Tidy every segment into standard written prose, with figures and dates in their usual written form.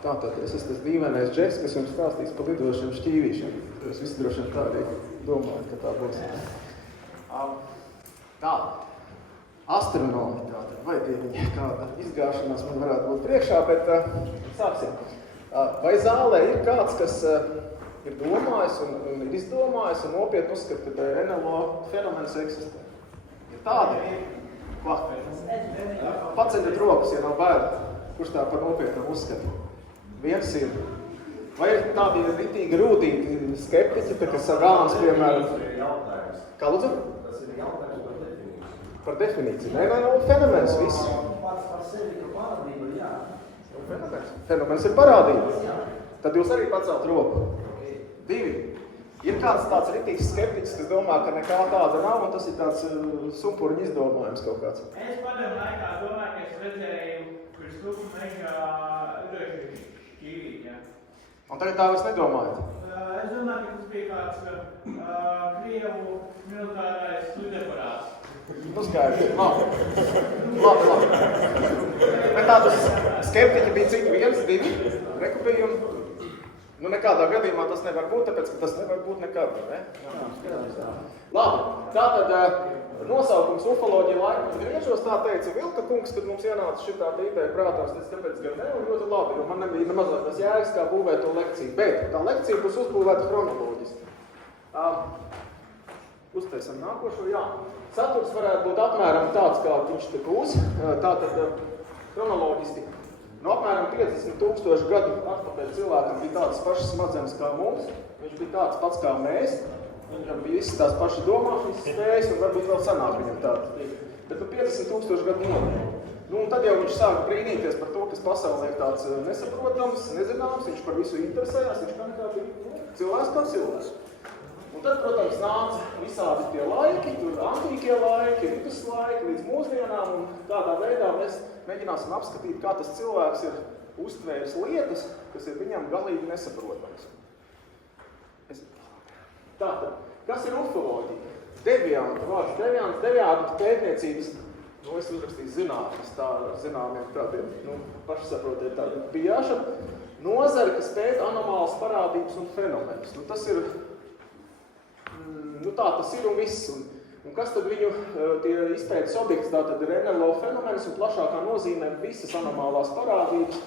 Tātad es esmu tas dīvainais Džeks, kas jums stāstīs par lidošiem šķīvīšiem. Jūs visi droši vien tā arī domājat, ka tā būs. Tā, astronomi tātad, vai tie kāda izgāšanās man varētu būt priekšā, bet sāksim. Vai zālē ir kāds, kas ir domājis un ir izdomājis un nopietni uzskata, ka NLO fenomens eksistē? Ir tādi? Paceļat rokas, ja nav bērni. Kurš tā par nopietnam uzskata? Viens ir. Vai ir tādi ritīgi rūtīti skeptiķi, kas ar Gāns, piemēram... Tas ir jautājums. Kā lūdzu? Tas ir jautājums par definīciju. Par definīciju. Nē, fenomens viss. Pats par sevi, ka parādība, jā. Fenomens. Fenomens ir parādība. Tad jūs arī pacelt roku. Divi. Ir kāds tāds ritīgs skeptiķis, kas domā, ka nekā tāda nav, un tas ir tāds sumpuriņu izdomājums kaut kāds. Es padomu laikā domāju, ka es redzēju, kurš stupu mežā lidojuši šķīvīt, jā. Un tagad tā vairs nedomājat? Es domāju, ka tas bija kāds Krievu militārais lidaparāts. Nu skaidrs. Labi. Bet tādas skeptiķi bija cik? 1, 2? Rekupējumi? Nu, nekādā gadījumā tas nevar būt, tāpēc, ka tas nevar būt nekad, ne? Labi, tātad nosaukums ufoloģija laika griežos, tā teica Vilka kungs, kad mums ienāca šitā ideja prātās, tāpēc gan ne, un ļoti labi, jo man nebija nemazākas jēgas, kā būvēt to lekciju. Bet tā lekcija būs uzbūvēta chronoloģiski. Uztaisam nākošo, jā. Saturs varētu būt apmēram tāds, kā viņš te būs, tātad chronoloģiski. No apmēram 50,000 gadu atpakaļ cilvēkam bija tādas pašas smadzenes kā mums, viņš bija tāds pats kā mēs, viņam bija visas tās pašas domāšanas spējas un varbūt vēl senāk viņam tādas bija. Bet 50,000 gadu notiek. Nu, un tad jau viņš sāka brīnīties par to, kas pasaulē ir tāds nesaprotams, nezināms, viņš par visu interesējās, viņš kā nekā bija cilvēks kā cilvēks. Un tad, protams, nāca visādi tie laiki, tur antīkie laiki, viduslaiki, līdz mūsdienām, un tādā veidā mēs mēģināsim apskatīt, kā tas cilvēks ir uztvēris lietas, kas ir viņam galīgi nesaprotams. Tātad, kas ir ufoloģija? Devianti, vārds devianti, devianti pētniecības, es uzrakstīju zinātnes, tā ar zināmiem tādiem, pašsaprotiet tādi bijāšana, nozara, kas pēta anomālas parādības un fenomenus. Tas ir tā tas ir un viss. Un kas tad viņu tie izpētes objekts, tātad ir NLO fenomens un plašākā nozīmē visas anomālās parādības.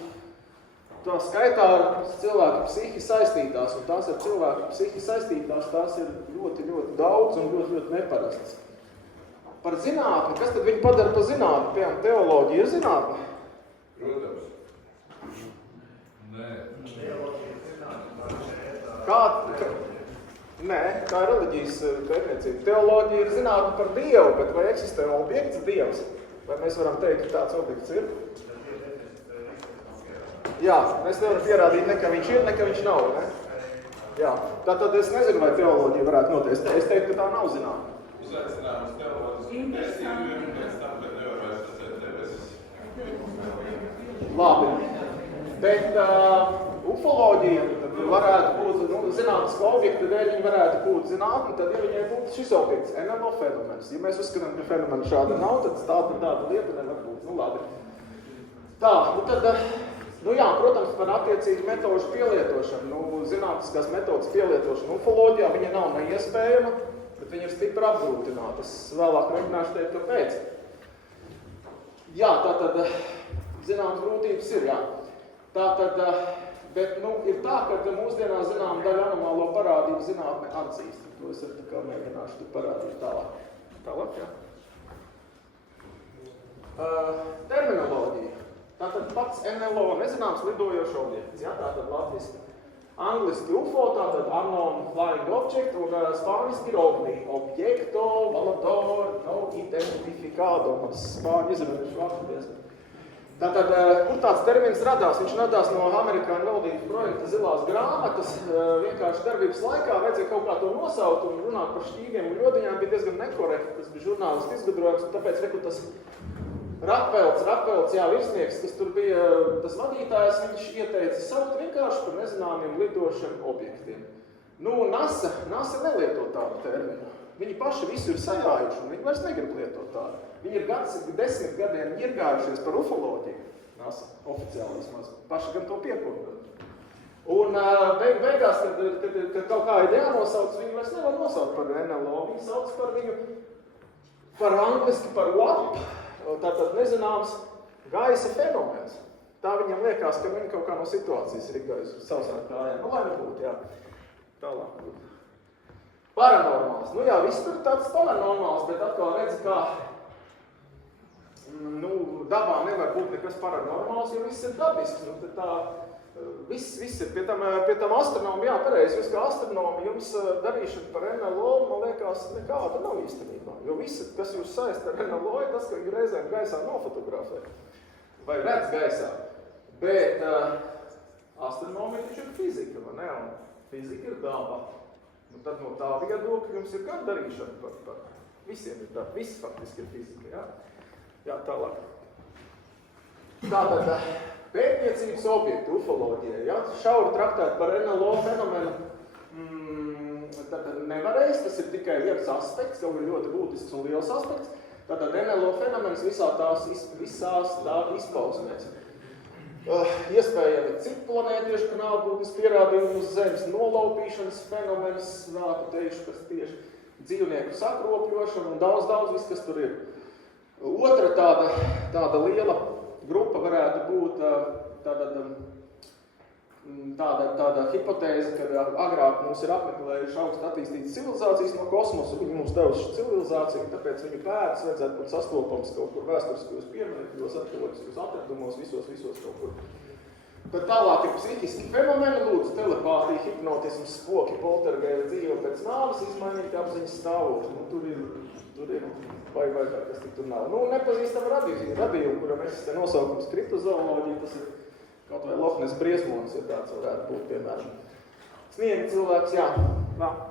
Tā skaitā ar cilvēku psihi saistītās, un tās ar cilvēku psihi saistītās, tās ir ļoti, ļoti daudz un ļoti, ļoti neparastas. Par zinātni, kas tad viņu padara par zinātni? Piemēram, teoloģija ir zinātne? Protams. Nē. Nē, tā ir reliģijas pētniecība. Teoloģija ir zinātne par Dievu, bet vai eksistē objekts Dievs? Vai mēs varam teikt, ka tāds objekts ir? Jā, mēs nevaram pierādīt ne, ka viņš ir, ne, ka viņš nav, ne? Jā, tātad es nezinu, vai teoloģija varētu notiekt. Es teiktu, ka tā nav zinātne. Uzaicinām uz teoloģisku pētījumu, un pēc tam, kad nevar vairs redzēt debesis. Labi, bet ufoloģija varētu būt, zinātnes objekta dēļ viņa varētu būt zinātne, tad, ja viņai būtu šis objekts, NLO fenomens. Ja mēs uzskatām, ka fenomena šāda nav, tad tāda lieta nevar būt. Labi. Tā, tad, jā, protams, par attiecīgu metožu pielietošanu. Zinātniskās metodas pielietošana ufoloģijā, viņa nav neiespējama, bet viņa ir stipri apgrūtināta. Es vēlāk mēģināšu teikt, kāpēc. Jā, tātad, zināmas grūtības ir, jā. Tātad, bet, ir tā, ka mūsdienās zinām daļa anomālo parādību zinātne atzīst. To es arī tā kā mēģināšu tu parādīt tālāk. Tālāk, jā. Terminoloģija. Tātad pats NLO, nezināms lidojošs objekts. Jā, tātad latviski. Angliski UFO, tātad Unknown Flying Object, un spāniski ir OVNI. Objekto, volador, no identificado. Man spāņu izrunājuši vārds. Tātad, kur tāds termins radās? Viņš radās no amerikāņu valdības projekta Zilās grāmatas. Vienkārši darbības laikā vajadzēja kaut kā to nosaukt un runāt par šķīviem un ļodiņām bija diezgan nekorekti. Tas bija žurnālisti izgudrojums, un tāpēc reku tas Rapelts, jā, virsnieks, kas tur bija tas vadītājs, viņš ieteica saukt vienkārši par nezināmiem lidošiem objektiem. NASA nelieto tādu terminu. Viņi paši visu ir sajājuši, un viņi vairs negrib lietot tādu. Viņi ir 10 gadiem iergājušies par ufoloģiju. NASA, oficiāli vismaz. Paši gan to piekopot. Un beigās, kad kaut kā ir jānosauc, viņu vairs nevar nosaukt par NLO, viņi sauc par viņu, par angliski, par WAP, tātad nezināms gaisa fenomens. Tā viņam liekas, ka viņi kaut kā no situācijas rīkojas uz sausām kājām. Nu, lai nebūtu, jā. Tālāk būtu. Paranormāls. Nu jā, viss tur tāds paranormāls, bet atkal redzi, kā dabā nevar būt nekas paranormāls, jo viss ir dabisks. Nu, viss ir. Pie tam astronomi, jā, pareizi, jūs kā astronomi, jums darīšana par NLO, man liekas, nekāda nav īstenībā. Jo viss, kas jūs saist ar NLO, ir tas, ka viņi reizēm gaisā nofotografē. Vai redz gaisā. Bet astronomija taču ir fizika, vai ne? Un fizika ir daba. Nu, tad no tā viedokļa jums ir gan darīšana par visiem ir daba. Viss faktiski ir fizika, jā? Jā, tālāk. Tātad pētniecības objekti, ufoloģija, jā? Šauri traktēt par NLO fenomenu tātad nevarēs, tas ir tikai viens aspekts, kaut ir ļoti būtisks un liels aspekts. Tātad NLO fenomens visās tā izpausmēs. Iespējami citu planētiešu kanālbūtnes pierādījumi uz Zemes nolaupīšanas fenomens, nāku teikšu, kas tieši dzīvnieku sakropļošana un daudz viss, kas tur ir. Otra tāda liela grupa varētu būt tāda hipotēze, kad agrāk mums ir apmeklējuši augstu attīstītas civilizācijas no kosmosa, viņi mums devuši civilizāciju, tāpēc viņu pēdas vajadzētu būt sastopams kaut kur vēsturiskajos pieminekļos, arheoloģiskajos atradumos, visos kaut kur. Tad tālāk ir psihiski fenomeni, lūdzu, telepātija, hipnotisms, spoki, poltergeista, dzīve pēc nāves, izmainīt apziņas stāvokli. Nu, tur ir, vai kas tik tur nav. Nu, nepazīstama radījuma, kuram eksistē nosaukums kriptozooloģija, tas ir kaut vai Loch Ness briesmonis, ja tāds varētu būt, piemēram. Sniega cilvēks, jā.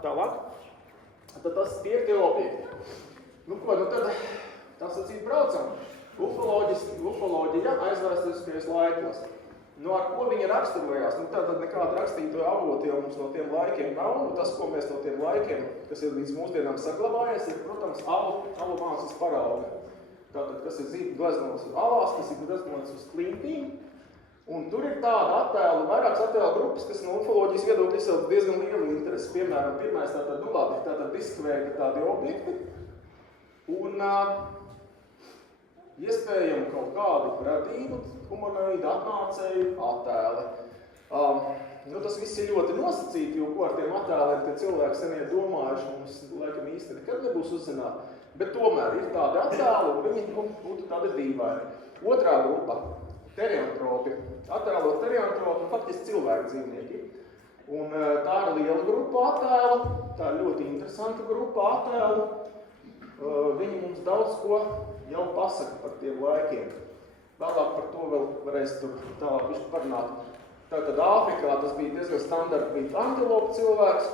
Tālāk. Tad tas tie objekti. Nu, ko, tad tas acīt braucam. Ufoloģija aizvēsturiskajos laikos. Nu, ar ko viņa raksturojās? Nu, tātad nekāda rakstīto avoti jau mums no tiem laikiem nav. Nu, tas, ko mēs no tiem laikiem, kas ir līdz mūsdienām saglabājies, ir, protams, alu mākslas parauga. Tātad, kas ir zīme gleznots uz alās, kas ir gleznots uz klintīm. Un tur ir tāda attēlu, vairākas attēlu grupas, kas no ufoloģijas viedokļa izsauc diezgan lielu interesi. Piemēram, pirmais tātad diskveida tādi objekti. Un iespējami kaut kādi radību, humanoīdi, atnācēju attēli. Tas viss ir ļoti nosacīti, jo ko ar tiem attēliem tie cilvēki senie domājuši, mums laikam īsti nekad nebūs uzzināt. Bet tomēr ir tādi attēli, un viņi būtu tādi dīvaini. Otrā grupa. Teriantropi. Attēlot teriantropi, faktiski cilvēku dzīvnieki. Un tā ir liela grupa attēlu, tā ir ļoti interesanta grupa attēlu. Viņi mums daudz ko jau pasaka par tiem laikiem. Vēlāk par to vēl varēs tur tālāk višķi parunāt. Tātad Āfrikā tas bija diezgan standarti, bija antilopu cilvēks,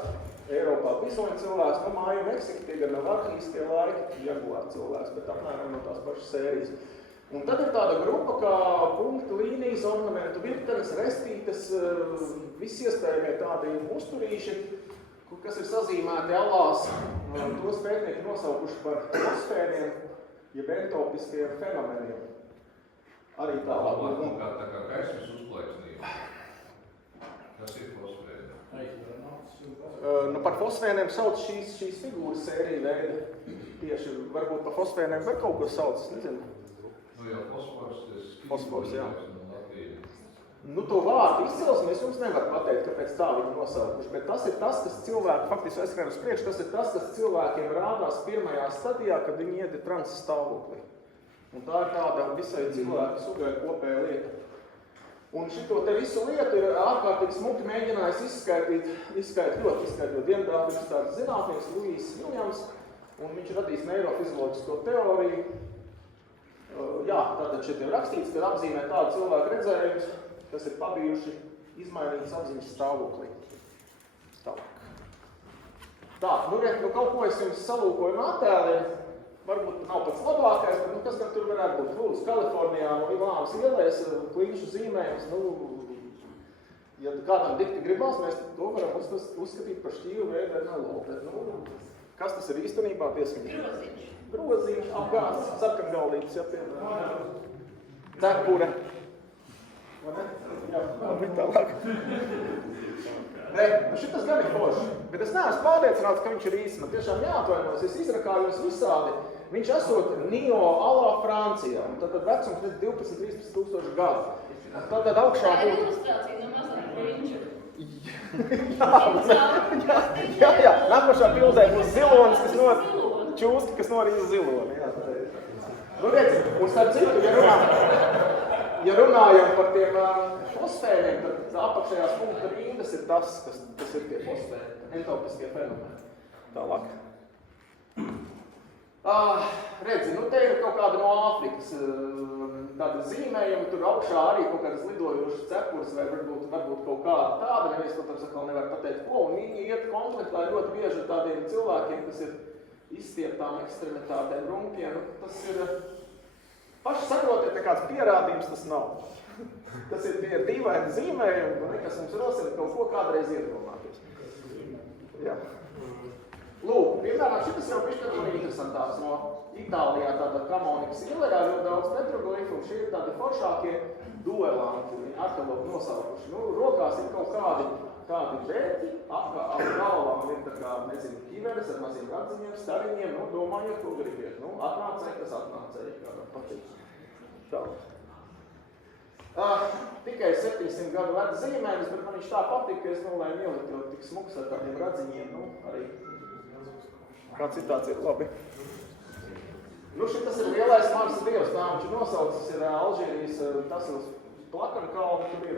Eiropā bisoņu cilvēks, no Māju Meksika, tie gan nav arhīskie laiki, jaguāru cilvēks, bet apmēram no tās pašas sērijas. Un tad ir tāda grupa kā punktu, līnijas, ornamentu virtenes, restītes, visi iespējamie tādi uzturīši, kas ir sazīmēti alās, tos pētnieki nosaukuši par fosfēriem, jeb entopiskiem fenomeniem. Arī tālāk. Tā kā gaismas uzplaiksnība. Kas ir fosfēri? Par fosfēniem sauc šīs figūras sērija veida. Tieši varbūt par fosfēniem var kaut ko sauc, es nezinu. Nu jau fosfors, Fosfors, jā. Nu, to vārdu izcelsmi es jums nevaru pateikt, kāpēc tā viņi nosaukuši, bet tas ir tas, kas cilvēki faktiski aizskrien uz priekšu, tas ir tas, kas cilvēkiem rādās pirmajā stadijā, kad viņi iet transa stāvoklī. Un tā ir tāda visai cilvēku sugai kopēja lieta. Un šito te visu lietu ir ārkārtīgi smuki mēģinājis izskaidrot Dienvidāfrikas tāds zinātnieks Luijs Viljams, un viņš radīs neirofizioloģisko teoriju. Jā, tātad šeit ir rakstīts, ka apzīmē tādu cilvēku redzējumus, kas ir pabijuši izmainītas apziņas stāvoklī. Tālāk. Tā, kaut ko es jums salūkoju no attēliem. Varbūt nav pats labākais, bet kas gan tur varētu būt? Lūdzu, Kalifornijā no Ilānas ielēs kliņšu zīmējums. Ja kādam dikti gribās, mēs to varam uzskatīt par šķīvu veidu NLO. Kas tas ir īstenībā? Groziņš, apgāds, sarkangaulītis, ja piemēram. Cepure. Jā, labi, tālāk. Nē, šitas gan ir forši, bet es neesmu pārliecināts, ka viņš ir īsts. Man tiešām jāatvainojas, es izrakājos visādi. Viņš esot Nio Alā Francijā, un tad vecums 12-13 tūkstoši gadu. Tad augšā Tā ir būtu... ilustrācija no mazā brīņša. Jā, nākošā bildē būs zilonis, čūski, kas norīza ziloni. Jā, nu redzi, un starp citu, ja runājam par tiem fosfēriem, tad apakšējās punkta rindas ir tas, kas ir tie fosfēri, entopiskie fenomeni. Tālāk. Redzi, nu te ir kaut kāda no Āfrikas tāda zīmējuma, tur augšā arī kaut kādas lidojošas cepures vai varbūt kaut kāda tāda, neviens, protams, atkal nevar pateikt, ko, un viņi iet komplektā ļoti bieži ar tādiem cilvēkiem, kas ir izstieptām ekstremitātēm, rumpiem, nu, tas ir, paši saprotiet, nekāds pierādījums tas nav. Tas ir tie dīvaini zīmējumi, un nekas mums rosina kaut ko kādreiz iedomāties. Jā. Lūk, piemēram, šitas jau pišķi man interesantāks no Itālijā tāda Kamonikas ielējā ļoti daudz petroglifu, un šie ir tādi foršākie duelanti, viņi arheologi nosaukuši. Nu, rokās ir kaut kādi bēķi, ap galvām ir tā kā, nezinu, kiveres ar maziem radziņiem, stariņiem, nu, domājot, ko gribiet. Nu, atnācēji, kas atnācēji, kādam patīk. Tā. Tikai 700 gadu vecs zīmējums, bet man viņš tā patīk, ka es nolēmu ielikt jau tik smuks ar tādiem radziņiem, nu, arī kā citāts ir labi. Nu, šitas ir lielais Marsa dievs, tā viņš ir nosaucis, ir Alžīrijas, tas ir plakana kalni, tur ir,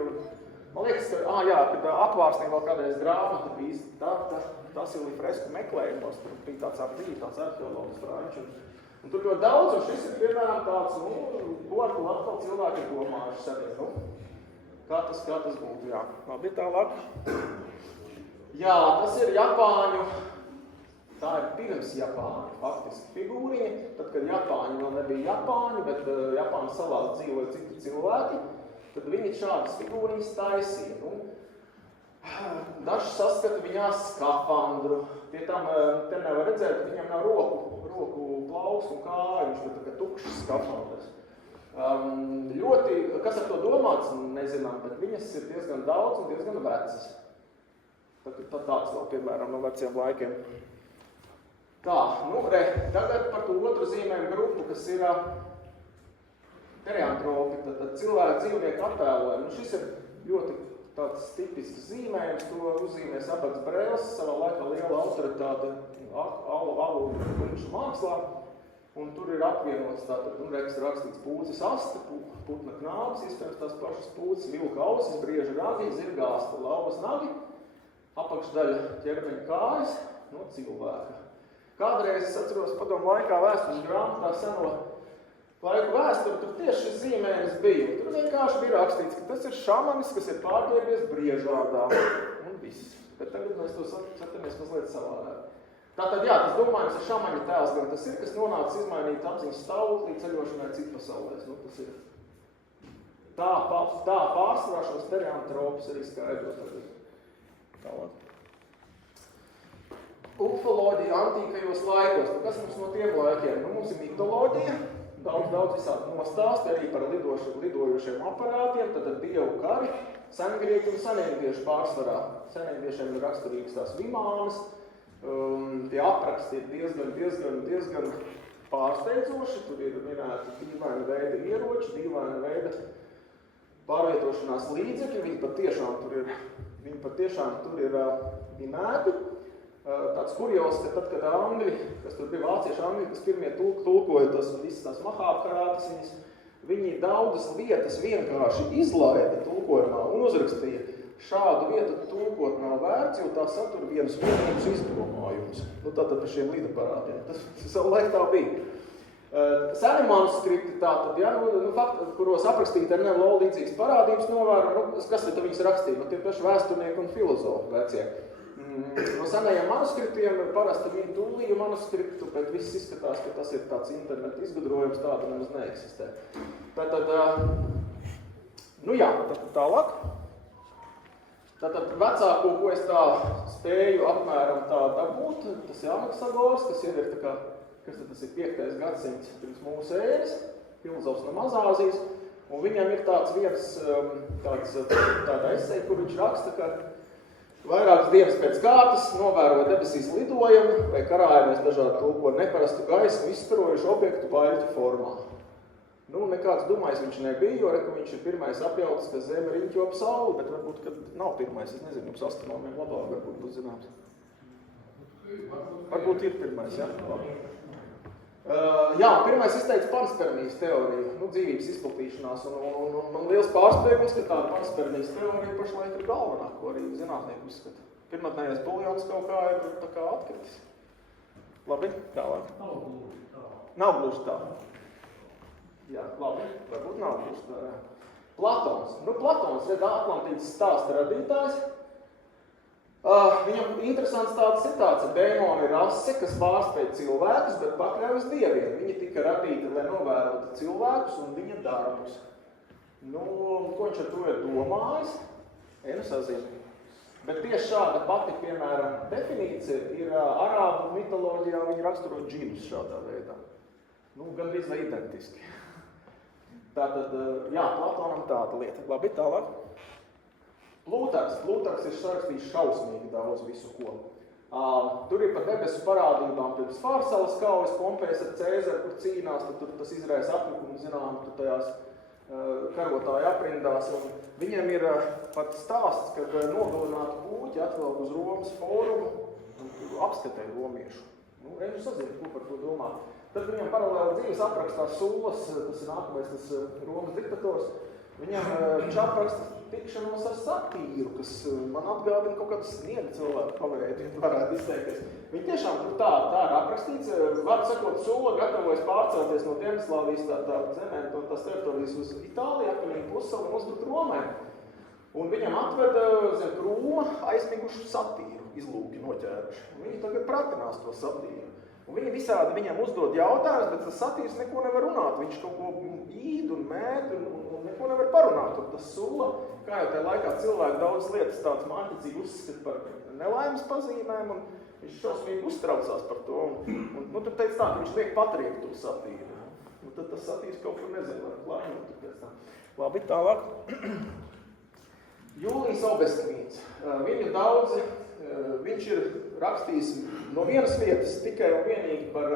man liekas, ka, jā, kad atvārsnī vēl kādreiz grāmata bija, tas ir fresku meklējumos, tur bija tāds arheologs Franču. Un tur ļoti daudz, un šis ir, piemēram, tāds, nu, ko ar to atkal cilvēki ir domājuši sevi, nu, kā tas būtu, jā. Labi, tālāk. Jā, tas ir Japāņu, tā ir pirms Japāņu, faktiski figūriņa, tad, kad Japāņi vēl nebija Japāņi, bet Japāņu salās dzīvoja citi cilvēki, tad viņi šādas figūriņas taisīja, nu, daži saskata viņās skafandru, pie tam, te nevar redzēt, viņam nav roku plaukstu un kāju, viņš tur tā kā tukšs skafandrs. Ļoti, kas ar to domāts, nezinām, bet viņas ir diezgan daudz un diezgan vecas. Tad tāds vēl, piemēram, no veciem laikiem. Tā, nu, tagad par to otru zīmējumu grupu, kas ir teriantropi, tad cilvēku dzīvnieku attēlojumi. Nu, šis ir ļoti tāds tipisks zīmējums, to uzzīmēs Abats Brēls, savā laikā liela autoritāte alu kunšu mākslā, un tur ir apvienots tātad, rakstīts pūces asta, putna knābis, iespējams tās pašas pūces, vilka ausis, brieža ragi, zirgāsta, lauvas nagi, apakšdaļa ķermeņa kājas no cilvēka. Kādreiz, es atceros, padomu laikā vēstures grāmatā seno laiku vēsturi, tur tieši šis zīmējums bija. Tur vienkārši bija rakstīts, ka tas ir šamanis, kas ir pārģērbies briežvārdā, un viss. Bet tagad mēs to satamies mazliet savādāk. Tātad, jā, tas domājums ir šamaņa tēls, gan tas ir, kas nonācis izmainīt apziņas stāvoklī ceļošanai citu pasaulēs. Nu, tas ir tā pārsvarā šos teriantropus arī skaidro tagad. Tālāk. Ufoloģija antīkajos laikos. Kas mums no tiem laikiem? Nu, mums ir mitoloģija, daudz visādi nostāsti arī par lidojošiem aparātiem, tad dievu kari, sengrieķi un senēdieši pārsvarā. Senēdiešiem ir raksturīgas tās vimānas, tie apraksti ir diezgan pārsteidzoši, tur ir minēti dīvaina veida ieroči, dīvaina veida pārvietošanās līdzekļi, viņi patiešām tur ir minēti. Tāds kurjos, ka tad, kad angļi, kas tur bija vācieši angļi, kas pirmie tulkoja visas tās mahābharātas, viņi daudzas vietas vienkārši izlaida tulkojumā un uzrakstīja, šādu vietu tulkot nav vērts, jo tā satura vienus vienības izdomājumus. Nu, tātad par šiem lidaparātiem. Tas savu laiku tā bija. Seni manuskripti tātad, ja, fakti, kuros aprakstīti ar nevo līdzīgas parādības novēro, kas tad viņas rakstīja? Tie paši vēsturnieki un filozofi vecie. No senajiem manuskriptiem parasti viņa tūlīju manuskriptu, bet viss izskatās, ka tas ir tāds interneta izgudrojums, tāda nemaz neeksistē. Tātad, nu jā, tālāk. Tātad vecāko, ko es tā spēju apmēram tā dabūt, tas ir Anaksagors, kas jau ir tā kā, kas tas ir 5. gadsimts pirms mūsu ēras, filozofs no Mazāzijas. Un viņam ir tāda esseja, kur viņš raksta, ka vairākas dienas pēc kārtas novēroja debesīs lidojumu vai karājumies dažādu tulko neparastu gaismu izstarojušu objektu baļķu formā. Nu, nekāds dumājs viņš nebija, jo viņš ir pirmais apjautas, ka Zeme riņķo ap sauli, bet varbūt, ka nav pirmais, es nezinu, jums astronomiem labāk varbūt būs zināms. Varbūt ir pirmais, jā? Jā, pirmais izteica panspermijas teoriju, dzīvības izplatīšanās, un man liels pārsteigums, ka tāda panspermijas teorija pašlaik ir galvenā, ko arī zinātnieki uzskata. Pirmotnējais buljons kaut kā ir tā kā atkritis. Labi, tālāk. Nav gluži tā. Jā, labi, varbūt nav gluži tā, jā. Platons. Platons, Atlantīdas stāsta radītājs. Viņam interesants tāds citāts, ka dēmoni ir rase, kas pārspēj cilvēkus, bet pakļaujas dieviem. Viņi tika radīti, lai novērotu cilvēkus un viņa darbus. Ko viņš ar to ir domājis? Sazinu. Bet tieši šāda pati, piemēram, definīcija ir arābu mitoloģijā, viņi raksturo džinus šādā veidā. Gandrīz vai identiski. Tātad, jā, Platonam tāda lieta. Labi, tālāk. Plūtars ir sarakstījis šausmīgi daudz visu ko. Tur ir par debesu parādībām pirms Fārsalas kaujas, Pompejs ar Cēzaru, kur cīnās, tad tur tas izraisa apjukumu, zinām, tur tajās karotāju aprindās. Un viņiem ir pat stāsts, kad nogalinātu puķi atvelk uz Romas fórumu un apskatē romiešu. Sazinu, ko par to domā. Tad viņam paralēli dzīves aprakstā Sulas, tas ir nākamais, tas Romas diktators. Viņam viņš apraksta tikšanos ar satīru, kas man atgādina kaut kādu sniega cilvēku paveidi, varētu izteikties. Viņi tiešām tur tā ir aprakstīts. Var sakot, Sula gatavojas pārcelties no Dienvidslāvijas tā zemē, no tās teritorijas uz Itāliju, apvienīgi pussalu un uzbrukt Romai. Un viņam atveda zem krūma aizmigušu satīru, izlūki noķēruši. Viņi tagad pratinās to satīru. Un viņi visādi viņam uzdod jautājumus, bet tas satīrs neko nevar runāt. Viņš kaut ko īd un mēt un neko nevar parunāt. Un tas Sula, kā jau tajā laikā cilvēki daudz lietas tāds mākļicīgi uzskata par nelaimes pazīmēm, un viņš šausmīgi uztraucās par to. Un tur teica tā, ka viņš liek patriekt to satīru. Un tad tas satīrs kaut kur nezinu, var klājot pēc tā. Labi, tālāk. Jūlijs Obestvīns. Viņu daudzi, viņš ir rakstījis no vienas vietas tikai un vienīgi par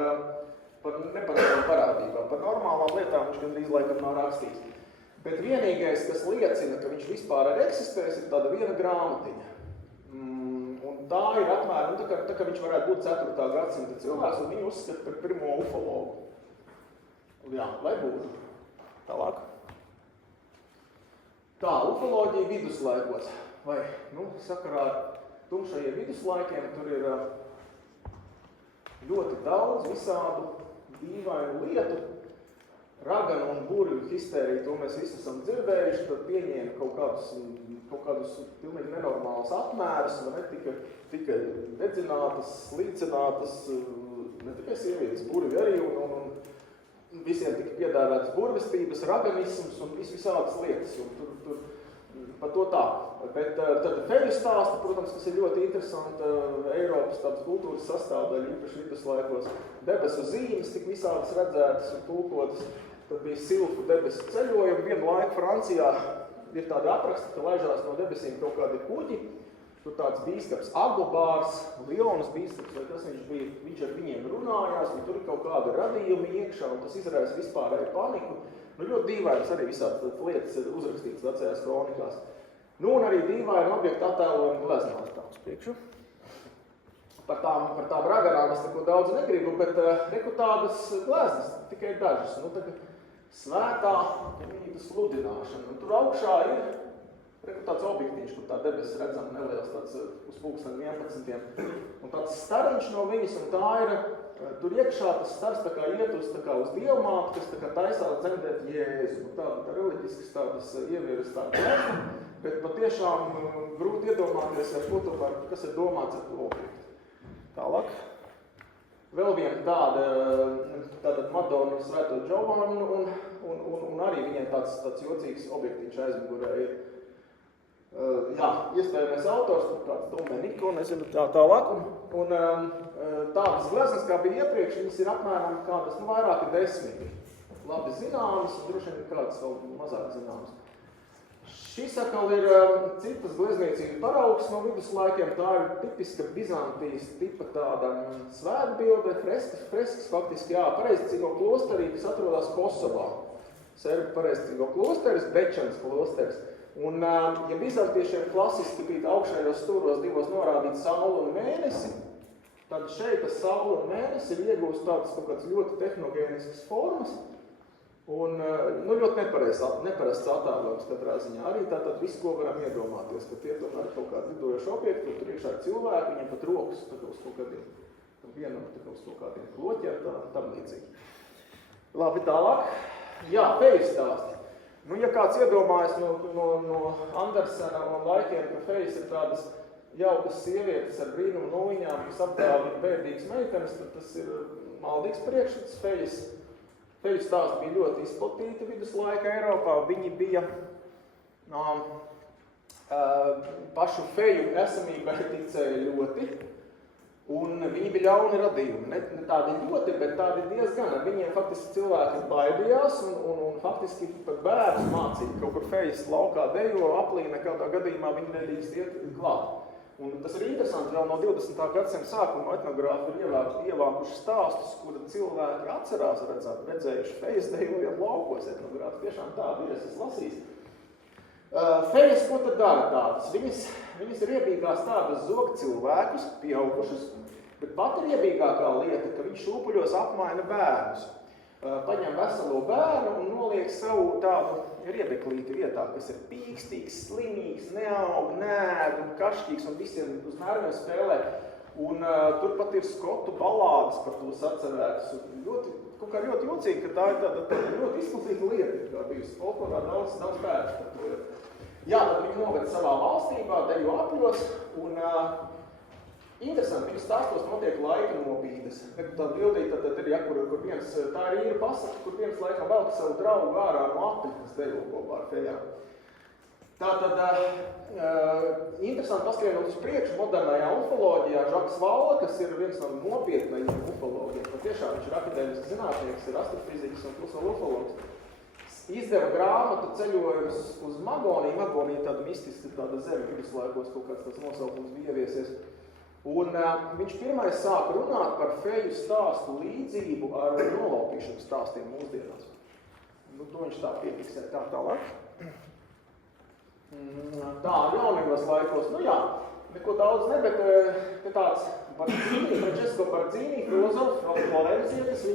neparādām parādībām. Par normālām lietām viņš gandrīz laikam nav rakstījis. Bet vienīgais, kas liecina, ka viņš vispār ir eksistējis, ir tāda viena grāmatiņa. Un tā ir apmēram, tā kā viņš varētu būt 4. gadsimta cilvēks, un viņu uzskata par pirmo ufologu. Jā, lai būtu. Tālāk. Tā, ufoloģija viduslaikos. Vai, sakarā ar tumšajiem viduslaikiem tur ir ļoti daudz visādu dīvainu lietu. Raganu un burvju histēriju, to mēs visi esam dzirdējuši, tad pieņēma kaut kādus pilnīgi nenormālus apmērus, vai ne, tika dedzinātas, slīcinātas, ne tikai sievietes, burvi arī, un visiem tika piedāvātas burvestības, raganisms un visādas lietas, un tur par to tā. Bet tad feļu stāsta, protams, kas ir ļoti interesanta Eiropas tādas kultūras sastāvdaļa, īpaši viduslaikos. Debesu zīmes tik visādas redzētas un tulkotas. Tad bija silfu debesu ceļojumi. Vienu laiku Francijā ir tādi apraksti, ka laižās no debesīm kaut kādi kuģi. Tur tāds bīskaps Agobārs, Lionas bīskaps, vai kas viņš bija, viņš ar viņiem runājās, un tur ir kaut kādi radījumi iekšā, un tas izraisa vispārēju paniku. Ļoti dīvainas arī visādas lietas ir uzrakstītas vecajās kronikās. Un arī dīvaini objekti attēlojumi gleznās tāms priekšu. Par tām raganām es neko daudz negribu, bet reku tādas gleznas, tikai dažas. Svētā mīta sludināšana. Un tur augšā ir reku tāds objektīvs, kur tā debesis redzam neliels, tāds uz pulksteni 11. Un tāds stariņš no viņas, un tā ir, tur iekšā tas stars tā kā iet uz dievmāti, kas tā kā taisās dzemdēt Jēzu. Tā reliģiskas tādas ievieras tādas glezna, bet patiešām grūti iedomāties, ar ko tomēr, kas ir domāts ar to objektu. Tālāk. Vēl viena tāda Madonna un Svēto Džovanu, un arī viņai tāds jocīgs objektīvs aizmugurē ir. Jā, iespējamais autors, tāds Domeniko, nezinu tālāk. Un tādas gleznas, kā bija iepriekš, viņas ir apmēram kādas, vairāki 10. labi zināmas, droši vien kādas vēl mazāk zināmas. Šis atkal ir citas gleznīcību paraugs no viduslaikiem. Tā ir tipiska Bizantijas tipa tāda svētbilde, freskas faktiski, jā, pareizticīgo klosterī, kas atrodas Kosovā. Serbu pareizticīgo klosteris, Bečans klosteris. Un, ja bizantiešiem klasiski bija augšējos stūros divos norādīt sauli un mēnesi, tad šeit tas saule un mēnesi ir iegūst tādas kaut kādas ļoti tehnogēniskas formas un ļoti neparasts attēlojums katrā ziņā. Arī tātad viss, ko varam iedomāties, ka tie tomēr kaut kādi lidojuši objekti, tur iekšā ir cilvēki, viņiem pat rokas uz kaut kādiem, vienam uz kaut kādiem kloķiem, tam līdzīgi. Labi, tālāk. Jā, fejas stāsti. Nu, ja kāds iedomājas no Andersena un laikiem, ka fejas ir tādas jaukas sievietes ar brīnumu nuliņām, kas aptēlina bēdīgas meitenes, tad tas ir maldīgs priekšstats. Feju stāsti bija ļoti izplatīti viduslaika Eiropā. Viņi bija pašu feju esamībai ticēja ļoti, un viņi bija ļauni radījumi. Ne tādi ļoti, bet tādi diezgan. Viņiem faktiski cilvēki baidījās un faktiski pat bērns mācīja kaut kur fejas laukā dejo, aplīna kādā gadījumā viņi nedrīkst iet klāt. Un tas ir interesanti, vēl no 20. gadsimta sākuma etnogrāfi ir ievākuši stāstus, kura cilvēki atcerās redzējuši fejas dejojam laukos. Etnogrāfi tiešām tādi ir, es esmu lasījis. Fejas, ko tad dara tādas? Viņas ir iebīgās tādas zog cilvēkus, pieaugušus, bet pat ir iebīgākā lieta, ka viņš šūpuļos apmaina bērnus. Paņem veselo bērnu un noliek savu tādu riebeklīti vietā, kas ir pīkstīgs, slimīgs, neaug, nēd un kašķīgs un visiem uz nerviem spēlē. Un turpat ir skotu balādes par to sacerētas. Kaut kā ļoti jocīgi, ka tā ir tāda ļoti izplatīta lieta, kā bijusi folklorā daudz bērns par to. Jā, tad viņi noved savā valstībā, dejo apļos un interesanti, viņas stāstos notiek laika nobīdes. Tā bildīte tad ir, ja, kur viens, tā ir īra pasaka, kur viens laikam velk savu draugu ārā no apļa, kas dejo kopā ar fejām. Tātad interesanti paskrienot uz priekšu modernajā ufoloģijā Žaks Valla, kas ir viens no nopietnajiem ufologiem. Patiešām viņš ir akadēmisks zinātnieks, ir astrofizikas un plus vēl ufologs. Izdeva grāmatu ceļojums uz Magoniju. Magonija tāda mistiska, tāda zeme viduslaikos, kaut kāds tāds nosaukums bija ieviesies. Un viņš pirmais sāka runāt par feju stāstu līdzību ar nolaupīšanu stāstiem mūsdienās. Nu, to viņš tā piefiksē tālāk. Tā, jaunajos laikos, nu jā, neko daudz ne, bet tāds Bardzini, Francesco Bardzini, filozofs no Florenzietis,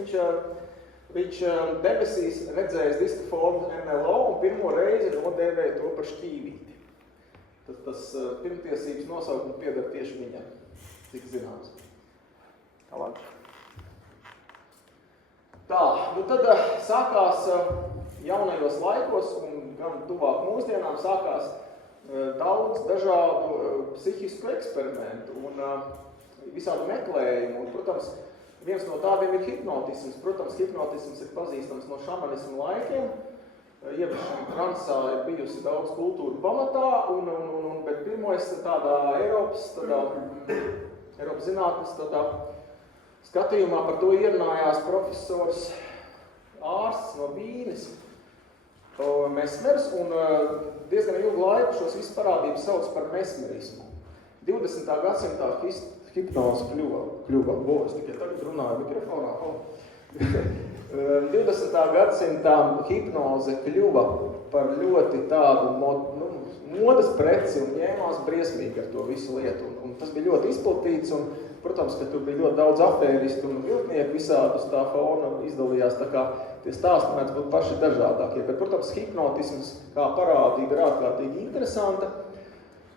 viņš debesīs redzējis diska formu NLO un pirmo reizi nodēvēja to par šķīvīti. Tas pirmtiesības nosaukums pieder tieši viņam, cik zināms. Tālāk. Tā, nu tad sākās jaunajos laikos un gan tuvāk mūsdienām sākās daudz dažādu psihisku eksperimentu un visādu meklējumu. Un, protams, viens no tādiem ir hipnotisms. Protams, hipnotisms ir pazīstams no šamanismu laikiem. Ieviešana transā ir bijusi daudz kultūru pamatā, bet pirmois tādā Eiropas zinātnes skatījumā par to ierunājās profesors ārsts no Vīnes, Mesmers, un diezgan ilgu laiku šos visu parādības sauc par mesmerismu. 20. gadsimtā hipnoze kļuva, es tikai tagad runāju mikrofonā. 20. gadsimtā hipnoze kļuva par ļoti tādu modas preci un ņēmās briesmīgi ar to visu lietu. Un tas bija ļoti izplatīts un, protams, ka tur bija ļoti daudz afēristu un viltnieku visādus tā fauna izdalījās, tā kā tie stāsti mēdz būt paši dažādākie. Bet, protams, hipnotisms kā parādība ir ārkārtīgi interesanta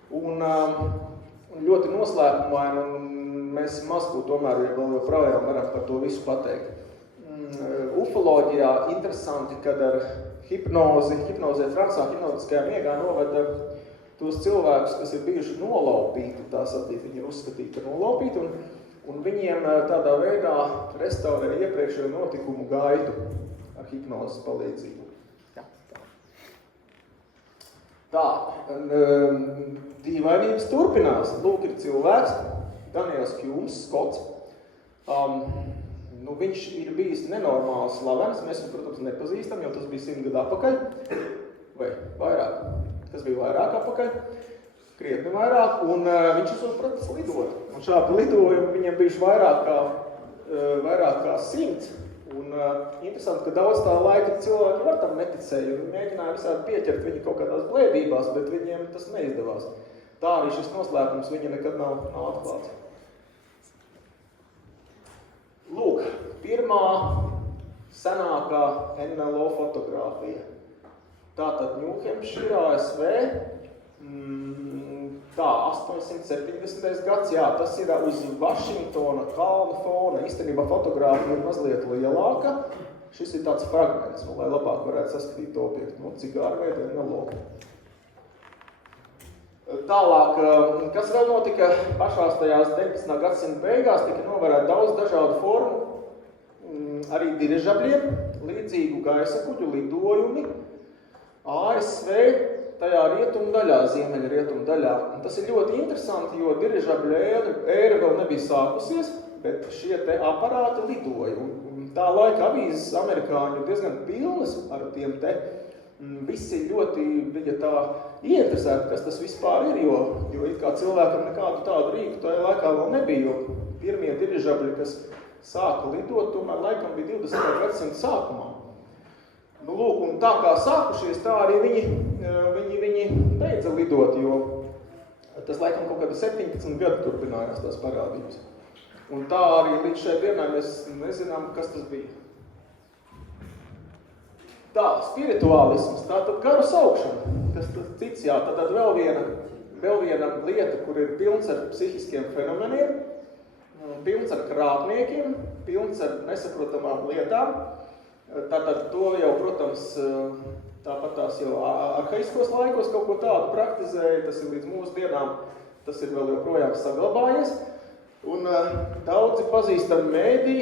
un ļoti noslēpumaina, un mēs maz ko tomēr vēl joprojām varam par to visu pateikt. Ufoloģijā interesanti, kad ar hipnozē transā, hipnotiskajā miegā noveda tos cilvēkus, kas ir bijuši nolaupīti, tā sacīt, viņi ir uzskatīti par nolaupīti, un viņiem tādā veidā restaurē iepriekšējo notikumu gaitu ar hipnozes palīdzību. Jā, tā, dīvainības turpinās. Lūk, ir cilvēks, Daniels Hjūms, Skots. viņš ir bijis nenormāli slavens, mēs viņu, protams, nepazīstam, jo tas bija 100 gadu atpakaļ, vai vairāk, tas bija vairāk atpakaļ, krietni vairāk, un viņš uzvar, protams, lidot. Un šādi lidojumi viņam bijuši vairāk kā 100, un interesanti, ka daudz tā laika cilvēki var tam neticēja, un mēģināja visādi pieķert viņu kaut kādās blēdībās, bet viņiem tas neizdevās. Tā arī šis noslēpums viņa nekad nav atklāts. Lūk, pirmā senākā NLO fotogrāfija. Tātad New Hampshire, ASV, 870. gads, jā, tas ir uz Vašingtona kalna fona. Īstenībā fotogrāfija ir mazliet lielāka. Šis ir tāds fragments, lai labāk varētu saskatīt objektu. Cigāra veida NLO. Tālāk, kas vēl notika pašās tajās 19. gadsimta beigās, tika novērēt daudz dažādu formu, arī dirižabļiem, līdzīgu gaisa kuģu lidojumi, ASV tajā rietumdaļā, ziemeļrietumdaļā. Un tas ir ļoti interesanti, jo dirižabļu ēra vēl nebija sākusies, bet šie te aparāti lidoja. Un tā laika avīzes amerikāņu diezgan pilnas ar tiem te. Visi ļoti bija tā ieinteresēti, kas tas vispār ir, jo it kā cilvēkam nekādu tādu rīku tajā laikā vēl nebija, jo pirmie dirižabļi, kas sāka lidot, tomēr laikam bija 20. gadsimta sākumā. Nu, lūk, un tā kā sākušies, tā arī viņi beidza lidot, jo tas laikam kaut kāda 17 gadu turpinājās tās parādības. Un tā arī līdz šai dienai mēs nezinām, kas tas bija. Tā, spirituālisms, tātad garu saukšana, kas tas cits, jā, tātad vēl viena lieta, kur ir pilns ar psihiskiem fenomeniem, pilns ar krāpniekiem, pilns ar nesaprotamām lietām. Tātad to jau, protams, tāpat tās jau arhaiskos laikos kaut ko tādu praktizēja, tas ir līdz mūsu dienām, tas ir vēl joprojām saglabājies. Un daudzi pazīstami mēdī,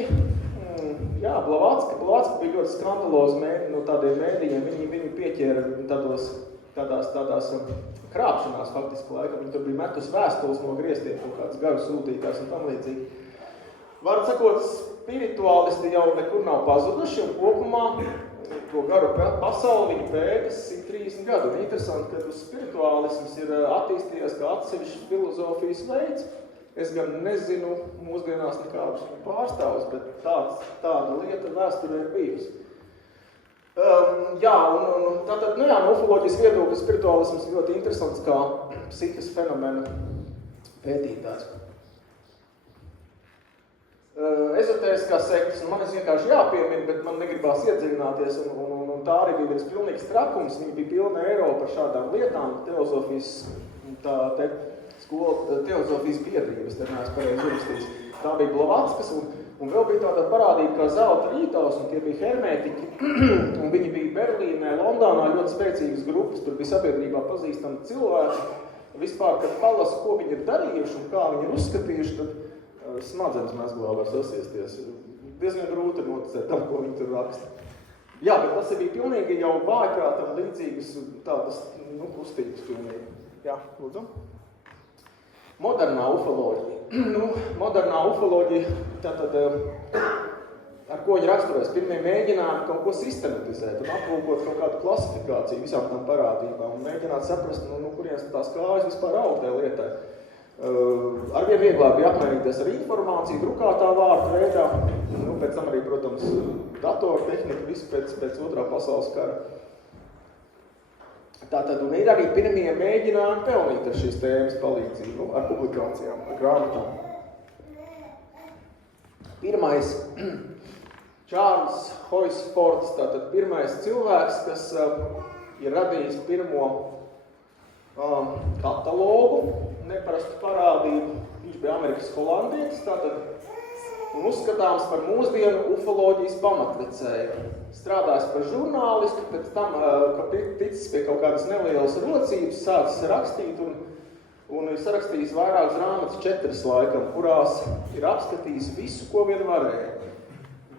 jā, Blavatska bija ļoti skandalozi no tādiem mēdījiem, viņi pieķēra tādās krāpšanās faktiski laikam, viņi tur bija metus vēstules no griestiem, kaut kāds garu sūtītājs un tam līdzīgi. Var sakot, spirituālisti jau nekur nav pazuduši un kopumā to garu pasauli viņi pētas 130 gadu. Un interesanti, ka spirituālisms ir attīstījies kā atsevišķs filozofijas veids. Es gan nezinu mūsdienās nekādus pārstāvus, bet tāda lieta vēsturē ir bijusi. Jā, un tātad, no ufoloģijas viedokļa spirituālisms ir ļoti interesants kā psikas fenomena pētītājs. Ezotēriskās sektas, man vienkārši jāpiemina, bet man negribās iedziļināties, un tā arī bija viens pilnīgs trakums, viņa bija pilna Eiropa par šādām lietām, teozofijas, teozofijas biedrības, te neesmu pareizi ierakstījis. Tā bija Blavatskas, un vēl bija tāda parādība kā zelta rītaus, un tie bija hermētiķi, un viņi bija Berlīnē, Londonā ļoti spēcīgas grupas, tur bija sabiedrībā pazīstami cilvēki. Vispār, kad palas, ko viņi ir darījuši un kā viņi ir uzskatījuši, tad smadzenes mezglā var sasiesties. Diezgan grūti noticēt tam, ko viņi tur raksta. Jā, bet tas bija pilnīgi jau vājprātam līdzīgas tādas, kustības pilnīgi. Jā, lūdzu. Modernā ufoloģija. Modernā ufoloģija, tātad, ar ko viņi raksturojas? Pirmie mēģinājumi kaut ko sistematizēt un aplūkot kaut kādu klasifikāciju visām tām parādībām un mēģināt saprast, kurienes tās kājas vispār aug tajā lietai. Arvien vieglāk bija apmainīties ar informāciju, drukātā vārta veidā, pēc tam arī, protams, datortehnika, visu pēc otrā pasaules kara. Tātad, un ir arī pirmie mēģinājumi pelnīt ar šīs tēmas palīdzību, ar publikācijām, ar grāmatām. Pirmais, Čārls Hoisfords, tātad pirmais cilvēks, kas ir radījis pirmo katalogu, neparastu parādību. Viņš bija Amerikas holandietis, tātad, un uzskatāms par mūsdienu ufoloģijas pamatvecēju. Strādājis par žurnālistu, pēc tam, kad ticis pie kaut kādas nelielas rocības, sācis rakstīt un ir sarakstījis vairākas grāmatas, 4 laikam, kurās ir apskatījis visu, ko vien varēja.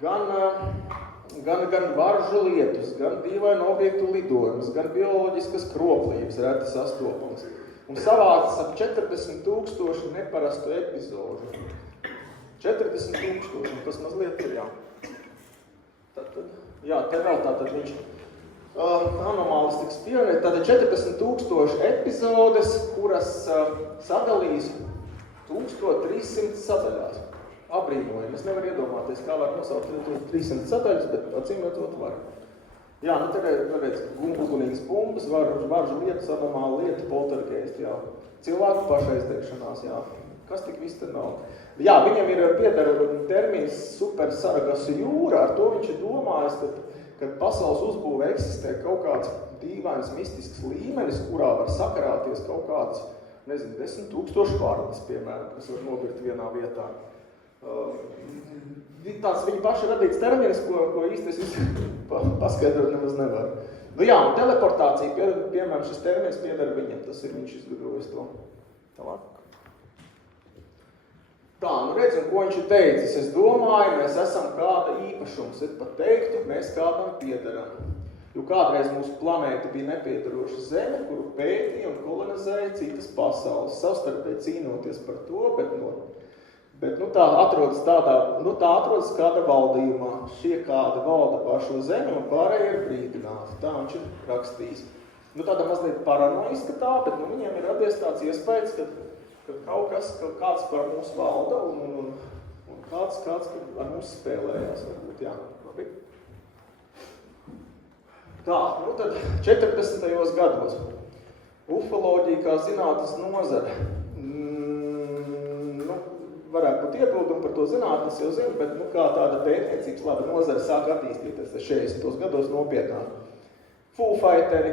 Gan varžu lietus, gan dīvainu objektu lidojumus, gan bioloģiskas kroplības reti sastopams. Un savācis ap 40 000 neparastu epizodu. 40,000, tas mazliet ir, jā. Tad, jā, te vēl tātad viņš anomālistikas pionē, tātad 40,000 epizodes, kuras sadalīs 1300 sadaļās. Abrīnojami. Es nevaru iedomāties, kā var nosaukt 300 sadaļas, bet acīmredzot var. Jā, nu tagad redz, ugunīgas bumbas, varžu lietas, anomāla lieta, poltergeisti, jā. Cilvēku pašaizteikšanās, jā. Kas tik viss te nav? Jā, viņam ir piedara termins super Saragasu jūra, ar to viņš ir domājis, kad pasaules uzbūve eksistē kaut kāds dīvains, mistisks līmenis, kurā var sakarāties kaut kāds, 10,000 vārdas, piemēram, kas var nobirt vienā vietā. Tāds viņa paša radīts termins, ko īsti es paskaidrot nemaz nevaru. Nu jā, un teleportācija, piemēram, šis termins piedara viņam, tas ir viņš izgudrojis to. Tālāk. Tā, nu redz, un ko viņš ir teicis? Es domāju, mēs esam kāda īpašums. Es pat teiktu, mēs kādam piedaram. Jo kādreiz mūsu planēta bija nepiedaroša zeme, kuru pētīja un kolonizēja citas pasaules, savstarpēji cīnoties par to, bet tā atrodas kāda valdījumā. Šie kāda valda pār šo zemi un pārējie ir brīdināti. Tā viņš ir rakstījis. Nu tāda mazliet paranoiska tā, bet viņiem ir radies tāds iespējas, ka kāds par mūs valda un kāds ar mums spēlējās, varbūt, jā. Labi. Tā, nu tad 14. gados. Ufoloģija kā zinātnes nozare. Varētu būt iebildumi par to zinātnes jau zinu, bet kā tāda pētniecības laba nozare sāk attīstīties 60. gados nopietnāk. Foo Fighteri.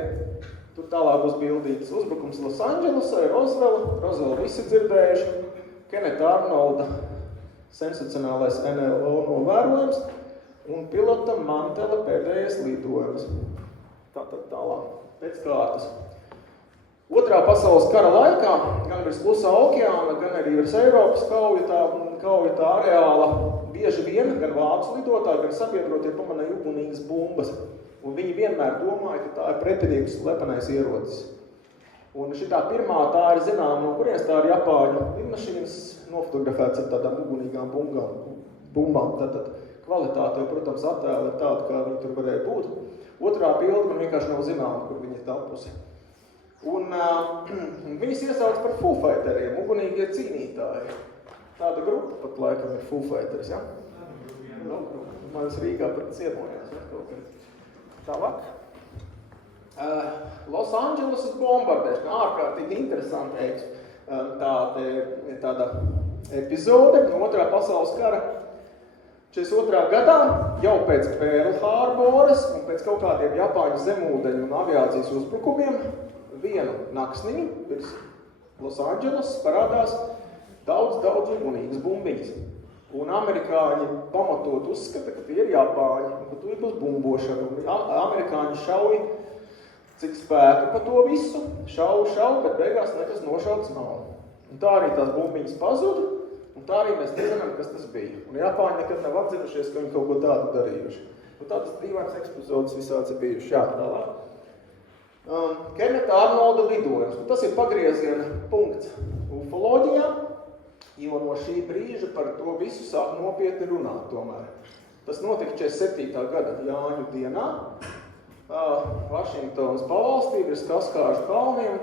Tur tālāk būs bildītas uzbrukums Losandželosai, Roswell visi dzirdējuši, Kenneth Arnolda sensacionālais NLO novērojums un pilota Mantela pēdējais lidojums. Tātad tālāk, pēc kārtas. Otrā pasaules kara laikā, gan virs Klusā okeāna, gan arī virs Eiropas kauja tā areāla, bieži vien gan vācu lidotāji, gan sabiedrotie pamanīja ugunīgas bumbas. Un viņi vienmēr domāja, ka tā ir pretinieks slepenais ierocis. Un šitā pirmā tā ir zināma, no kurienes tā ir Japāņu lidmašīnas nofotografēts ar tādām ugunīgām bumbām. Tātad kvalitāte, protams, attēli ir tāda, kā viņi tur varēja būt. Otrā bilde man vienkārši nav zināma, kur viņi ir tapusi. Un viņas iesauc par Foo Fighteriem, ugunīgie cīnītāji. Tāda grupa pat laikam ir Foo Fighters, ja? Manis Rīgā pat ciemojās, ja? Tālāk. Los Andželosas bombardēšana, ārkārtīgi interesanti tāda epizode no otrā pasaules kara. 42. gadā, jau pēc Pearl Harboras un pēc kaut kādiem Japāņu zemūdeņu un aviācijas uzbrukumiem, vienu naksniņu virs Los Andželosas parādās daudz ugunīgas bumbiņas. Un amerikāņi pamatot uzskata, ka tie ir Japāņi, un ka tur būs bumbošana. Amerikāņi šauj, cik spēka pa to visu, šauj, bet beigās nekas nošauts nav. Un tā arī tās bumbiņas pazuda, un tā arī mēs nezinām, kas tas bija. Un Japāņi nekad nav atzinušies, ka viņi kaut ko tādu darījuši. Un tādas dīvānas epizodes visāds ir bijuši. Jā, tālāk. Kenneth Arnolda lidojums. Tas ir pagrieziena punkts ufoloģijā. Jo no šī brīža par to visu sāk nopietni runāt tomēr. Tas notika 47. gada Jāņu dienā. Vašingtonas pavalstī virs Kaskāžu kalniem.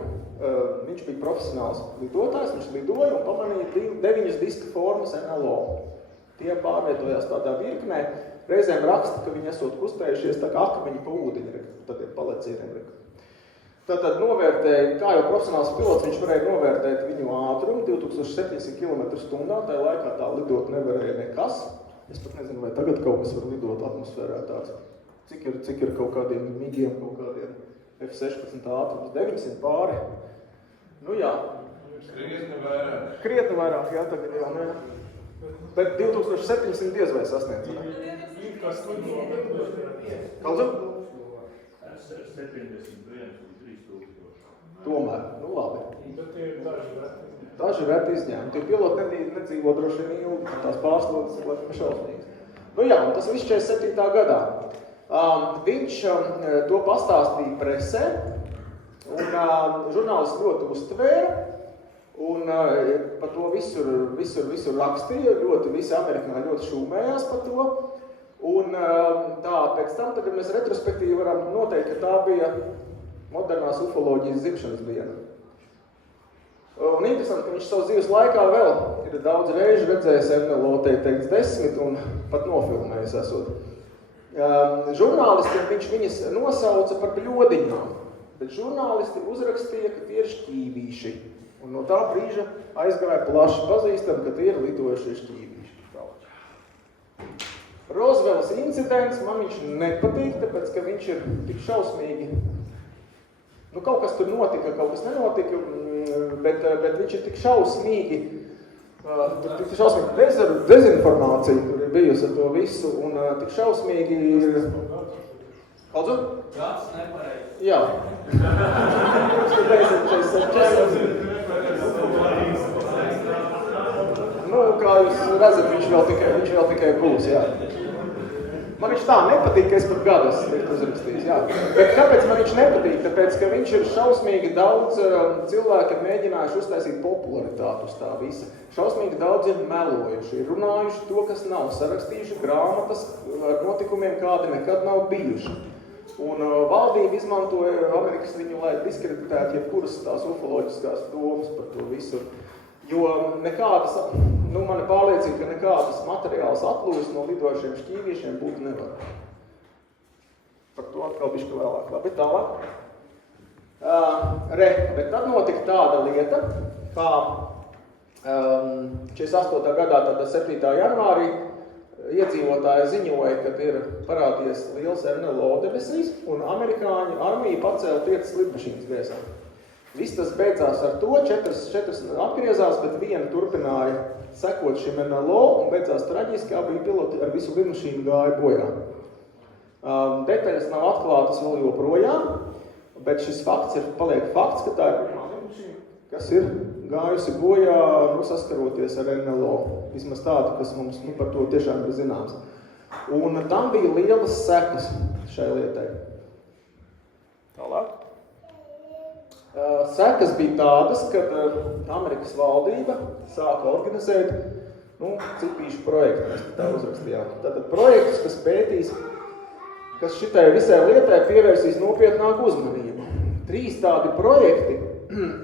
Viņš bija profesionāls lidotājs, viņš lidoja un pamanīja 9 diska formas NLO. Tie pārvietojās tādā virknē. Reizēm raksta, ka viņi esot kustējušies tā kā akmeņi pa ūdeņi, tad ir palecieriem. Tātad novērtēja, kā jau profesionāls pilots, viņš varēja novērtēt viņu ātrumu 2700 km/h. Tajā laikā tā lidot nevarēja nekas. Es pat nezinu, vai tagad kaut kas var lidot atmosfērā tāds. Cik ir kaut kādiem migiem, kaut kādiem F-16 ātrums, 900 pāri. Nu jā. Krietni vairāk, jā, tagad jau ne. Bet 2700 diez vai sasniedz. Kas lido, bet Kaldu? 71. Tomēr, nu labi. Bet tie ir daži reti. Daži reti izņēmumi. Tie piloti nedzīvo droši vien ilgi, tās pārslodzes ir laikam šausmīgas. Nu jā, un tas viss 47. gadā. Viņš to pastāstīja presē, un žurnālisti ļoti uztvēra, un par to visur rakstīja, visi amerikāņi ļoti šūmējās par to. Un tā, pēc tam, tagad mēs retrospektīvi varam noteikt, ka tā bija modernās ufoloģijas dzimšanas diena. Un interesanti, ka viņš savas dzīves laikā vēl ir daudz reižu redzējis NLO, teikts 10 un pat nofilmējis esot. Žurnālistiem viņš viņas nosauca par bļodiņām, bet žurnālisti uzrakstīja, ka tie ir šķīvīši. Un no tā brīža aizgāja plaši pazīstam, ka tie ir lidojušie šķīvīši. Rozvelas incidents man viņš nepatīk, tāpēc, ka viņš ir tik šausmīgi. Nu, kaut kas tur notika, kaut kas nenotika, bet viņš ir tik šausmīgi, tik šausmīgi dezinformācija tur ir bijusi ar to visu, un tik šausmīgi ir... Kaldu? Gads nepareizi. Jā. Nu, kā jūs redzat, viņš vēl tikai būs, jā. Man viņš tā nepatīk, ka es pat gadu esmu uzrakstījis, jā. Bet kāpēc man viņš nepatīk? Tāpēc, ka viņš ir šausmīgi daudz cilvēki mēģinājuši uztaisīt popularitātu uz tā visa. Šausmīgi daudz ir melojuši, ir runājuši to, kas nav, sarakstījuši grāmatas ar notikumiem, kādi nekad nav bijuši. Un valdība izmantoja Amerikas viņu, lai diskreditētu jebkuras tās ufoloģiskās domas par to visu. Jo nekādas, mana pārliecība, ka nekādas materiālas aplūs no lidojušiem šķīviešiem būtu nevar. Par to atkal bišķi vēlāk. Labi, tālāk. Bet tad notika tāda lieta, kā 48. gadā, tātad 7. janvārī, iedzīvotāji ziņoja, kad ir parādījies liels NLO debesīs, un amerikāņu armija pacēla 5 lidmašīnas gaisā. Viss tas beidzās ar to, 4 apgriezās, bet viena turpināja sekot šim NLO, un beidzās traģiski, abi piloti ar visu lidmašīnu gāja bojā. Detaļas nav atklātas vēl joprojām, bet šis fakts paliek fakts, ka tā ir pirmā lidmašīna, kas ir gājusi bojā, saskaroties ar NLO. Vismaz tādu, kas mums par to tiešām ir zināms. Un tam bija lielas sekas šai lietai. Tālāk. Sekas bija tādas, kad Amerikas valdība sāka organizēt cipīšu projektu, mēs tā uzrakstījām. Tātad projektus, kas pētīs, kas šitai visai lietai pievērsīs nopietnāku uzmanību. 3 tādi projekti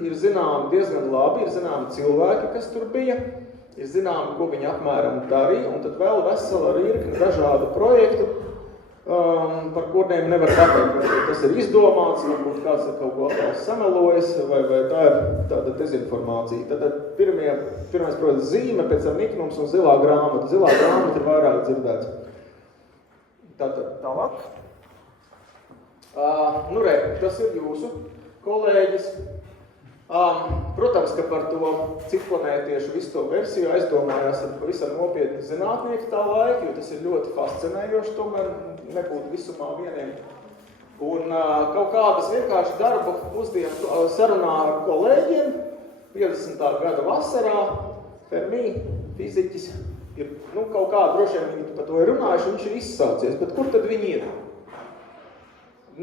ir zināmi diezgan labi, ir zināmi cilvēki, kas tur bija, ir zināmi, ko viņi apmēram darīja, un tad vēl vesela virkne dažādu projektu, par kuriem nevar pateikt, vai tas ir izdomāts, varbūt kāds ir kaut ko atkal samelojis, vai tā ir tāda dezinformācija. Tad pirmais, protams, zīme, pēc tam niknums un zilā grāmata. Zilā grāmata ir vairāk dzirdēts. Tātad tālāk. Tas ir jūsu kolēģis. Protams, ka par to cikplanētiešu visu to versiju aizdomājās pavisam nopietni zinātnieki tā laika, jo tas ir ļoti fascinējoši, tomēr nebūtu visumā vieniem. Un kaut kādas vienkārši darba pusdienu sarunā ar kolēģiem, 50. gada vasarā, Fermi, fiziķis, ir, kaut kā droši vien viņi par to ir runājuši, viņš ir izsaucies, bet kur tad viņi ir?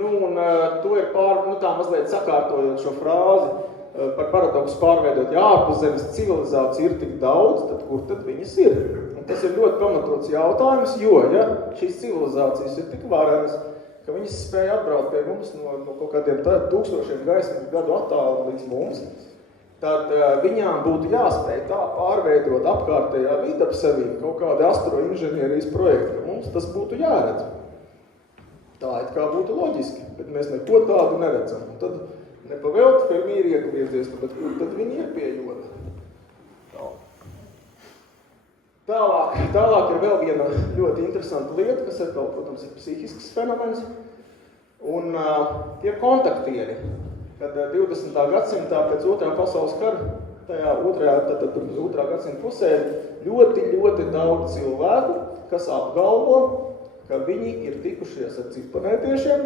To ir tā mazliet sakārtojot šo frāzi, par paradoksu pārveidot, ja ārpuszemes civilizācija ir tik daudz, tad kur tad viņas ir? Un tas ir ļoti pamatots jautājums, jo, ja šīs civilizācijas ir tik varenas, ka viņas spēja atbraukt pie mums no kaut kādiem tūkstošiem gaismas gadu attālu līdz mums, tad viņām būtu jāspēj tā pārveidot apkārtējā vidi ap sevi kaut kādi astroinženierijas projekti, ka mums tas būtu jāredz. Tā it kā būtu loģiski, bet mēs neko tādu neredzam. Un tad nepavēlt, Fermi ir iegriezies, bet kur tad viņi ir pie joda? Tālāk ir vēl viena ļoti interesanta lieta, kas ir, protams, ir psihisks fenomens, un tie ir kontaktieri. Kad 20. gadsimtā pēc 2. pasaules kara, tajā 2. gadsimta pusē, ļoti daudz cilvēku, kas apgalvo, ka viņi ir tikušies ar cikplanētiešiem,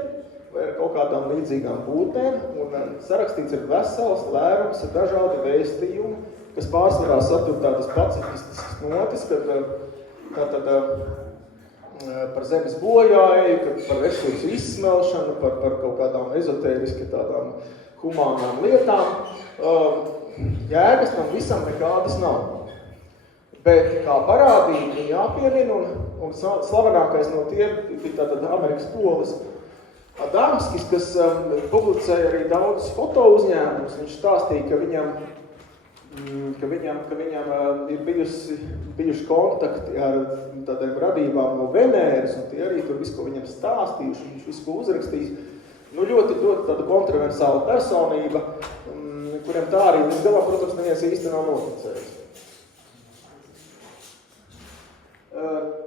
vai ar kaut kādām līdzīgām būtnēm, un sarakstīts ir vesels lērums ar dažādi vēstījumi, kas pārsvarā satur tādas pacifistiskas notis, kad par zemes bojāju, par resursu izsmelšanu, par kaut kādām ezotēriski tādām humānām lietām. jēgas tam visam nekādas nav. Bet kā parādība jāpiemina, un slavenākais no tiem bija tātad Amerikas polis Adamskis, kas publicēja arī daudz foto uzņēmumus. Viņš stāstīja, ka viņam ir bijuši kontakti ar tādiem radībām no Venēras, un tie arī tur visu, ko viņam stāstījuši, viņš visu, ko uzrakstījis. Nu, ļoti tāda kontroversāla personība, kuriem tā arī līdz galā, protams, neviens īsti nav noticējis.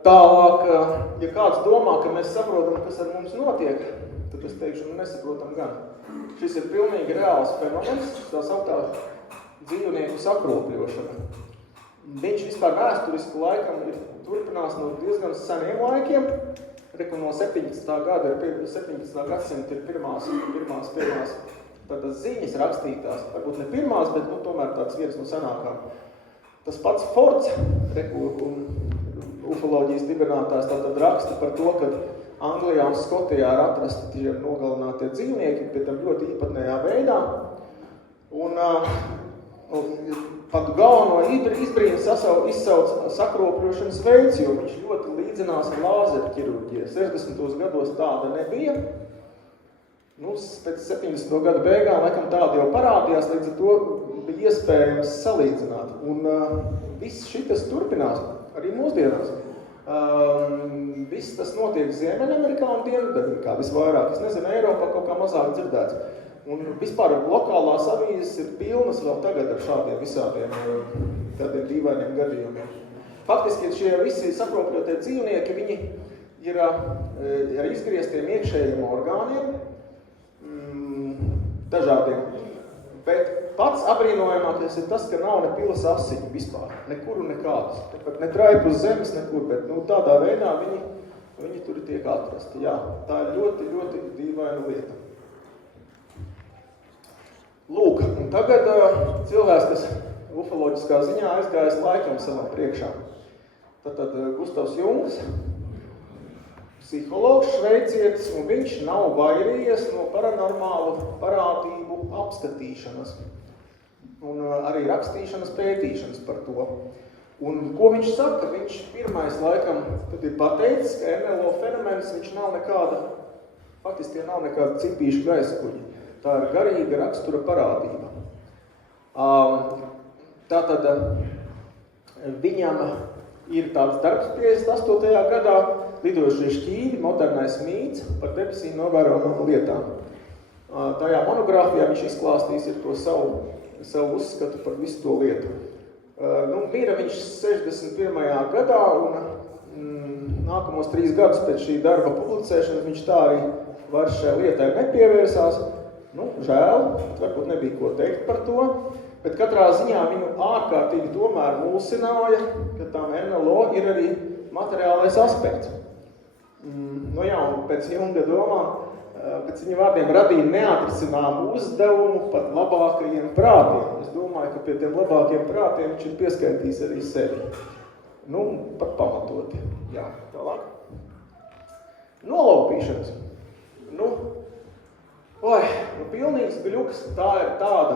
Tālāk, ja kāds domā, ka mēs saprotam, kas ar mums notiek, tad es teikšu, nesaprotam gan. Šis ir pilnīgi reāls fenomens, tā sauktā dzīvnieku sakropļošana. Viņš vispār vēsturiski laikam ir turpinās no diezgan seniem laikiem. Reku no 17. gadsimta ir pirmās tādas ziņas rakstītās, varbūt ne pirmās, bet tomēr tāds viens no senākām. Tas pats Fords, ufoloģijas dibinātājs, tātad raksta par to, ka Anglijā un Skotijā ir atrasti tie nogalinātie dzīvnieki, pie tam ļoti īpatnējā veidā. Un pat galveno izbrīnu izsauc sakropļošanas veids, jo viņš ļoti līdzinās lāzeru ķirurģijai. 60. gados tāda nebija. Nu, pēc 70. gadu beigām laikam tāda jau parādījās, līdz ar to bija iespējams salīdzināt. Un viss šitas turpinās arī mūsdienās. Viss tas notiek Ziemeļamerikā un Dienvidamerikā visvairāk. Es nezinu, Eiropā kaut kā mazāk dzirdēts. Un vispār lokālās avīzes ir pilnas vēl tagad ar šādiem visādiem tādiem dīvainiem gadījumiem. Faktiski šie visi sakropļotie dzīvnieki, viņi ir ar izgrieztiem iekšējiem orgāniem, dažādiem. Bet pats apbrīnojamākais ir tas, ka nav ne pilas asiņu vispār, nekur un nekādas. Tāpat ne traipu uz zemes nekur, bet tādā veidā viņi tur tiek atrasti. Jā, tā ir ļoti, ļoti dīvaina lieta. Lūk, un tagad cilvēks, kas ufoloģiskā ziņā aizgājis laikam savam priekšā. Tātad Gustavs Jungs, psihologs šveicietis, un viņš nav vairījies no paranormālu parādību apskatīšanas un arī rakstīšanas, pētīšanas par to. Un ko viņš saka? Viņš pirmais laikam tad ir pateicis, ka NLO fenomens viņš nav nekāda, faktiski tie nav nekāda cipīšu gaiskuļi. Tā ir garīga rakstura parādība. Tātad viņam ir tāds darbs 58. gadā, lidojušie šķīvi, modernais mīts par debesīm novērojamām lietām. Tajā monogrāfijā viņš izklāstīs ir to savu uzskatu par visu to lietu. Mira viņš 61. gadā un nākamos 3 gadus pēc šī darba publicēšanas viņš tā arī vairs šai lietai nepievērsās. Žēl, varbūt nebija ko teikt par to, bet katrā ziņā viņu ārkārtīgi tomēr mulsināja, ka tām NLO ir arī materiālais aspekts. Jā, un pēc Junga domām, pēc viņa vārdiem radīja neatrisināmu uzdevumu pat labākajiem prātiem. Es domāju, ka pie tiem labākajiem prātiem viņš ir pieskaitījis arī sevi. Pat pamatoti. Jā, tālāk. Nolaupīšanas. Pilnīgs gļuks, tā ir tāda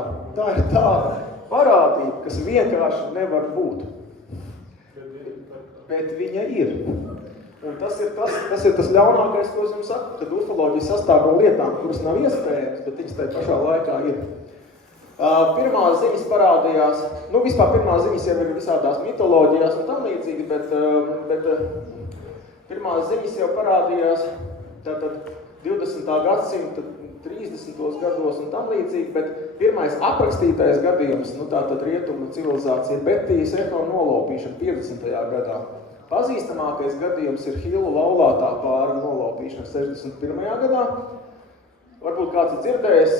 parādība, kas vienkārši nevar būt. Bet viņa ir. Un tas ir tas ļaunākais, ko es jums saku, kad ufoloģija sastāv no lietām, kuras nav iespējams, bet viņas tajā pašā laikā ir. Pirmās ziņas parādījās, vispār pirmās ziņas jau ir visādās mitoloģijās un tam līdzīgi, bet pirmās ziņas jau parādījās tātad 20. gadsimta 30. gados un tam līdzīgi, bet pirmais aprakstītais gadījums, tātad rietumu civilizācija, Betijas eho nolaupīšana 50. gadā. Pazīstamākais gadījums ir Hilu laulātā pāra nolaupīšana 61. gadā. Varbūt kāds ir dzirdējis,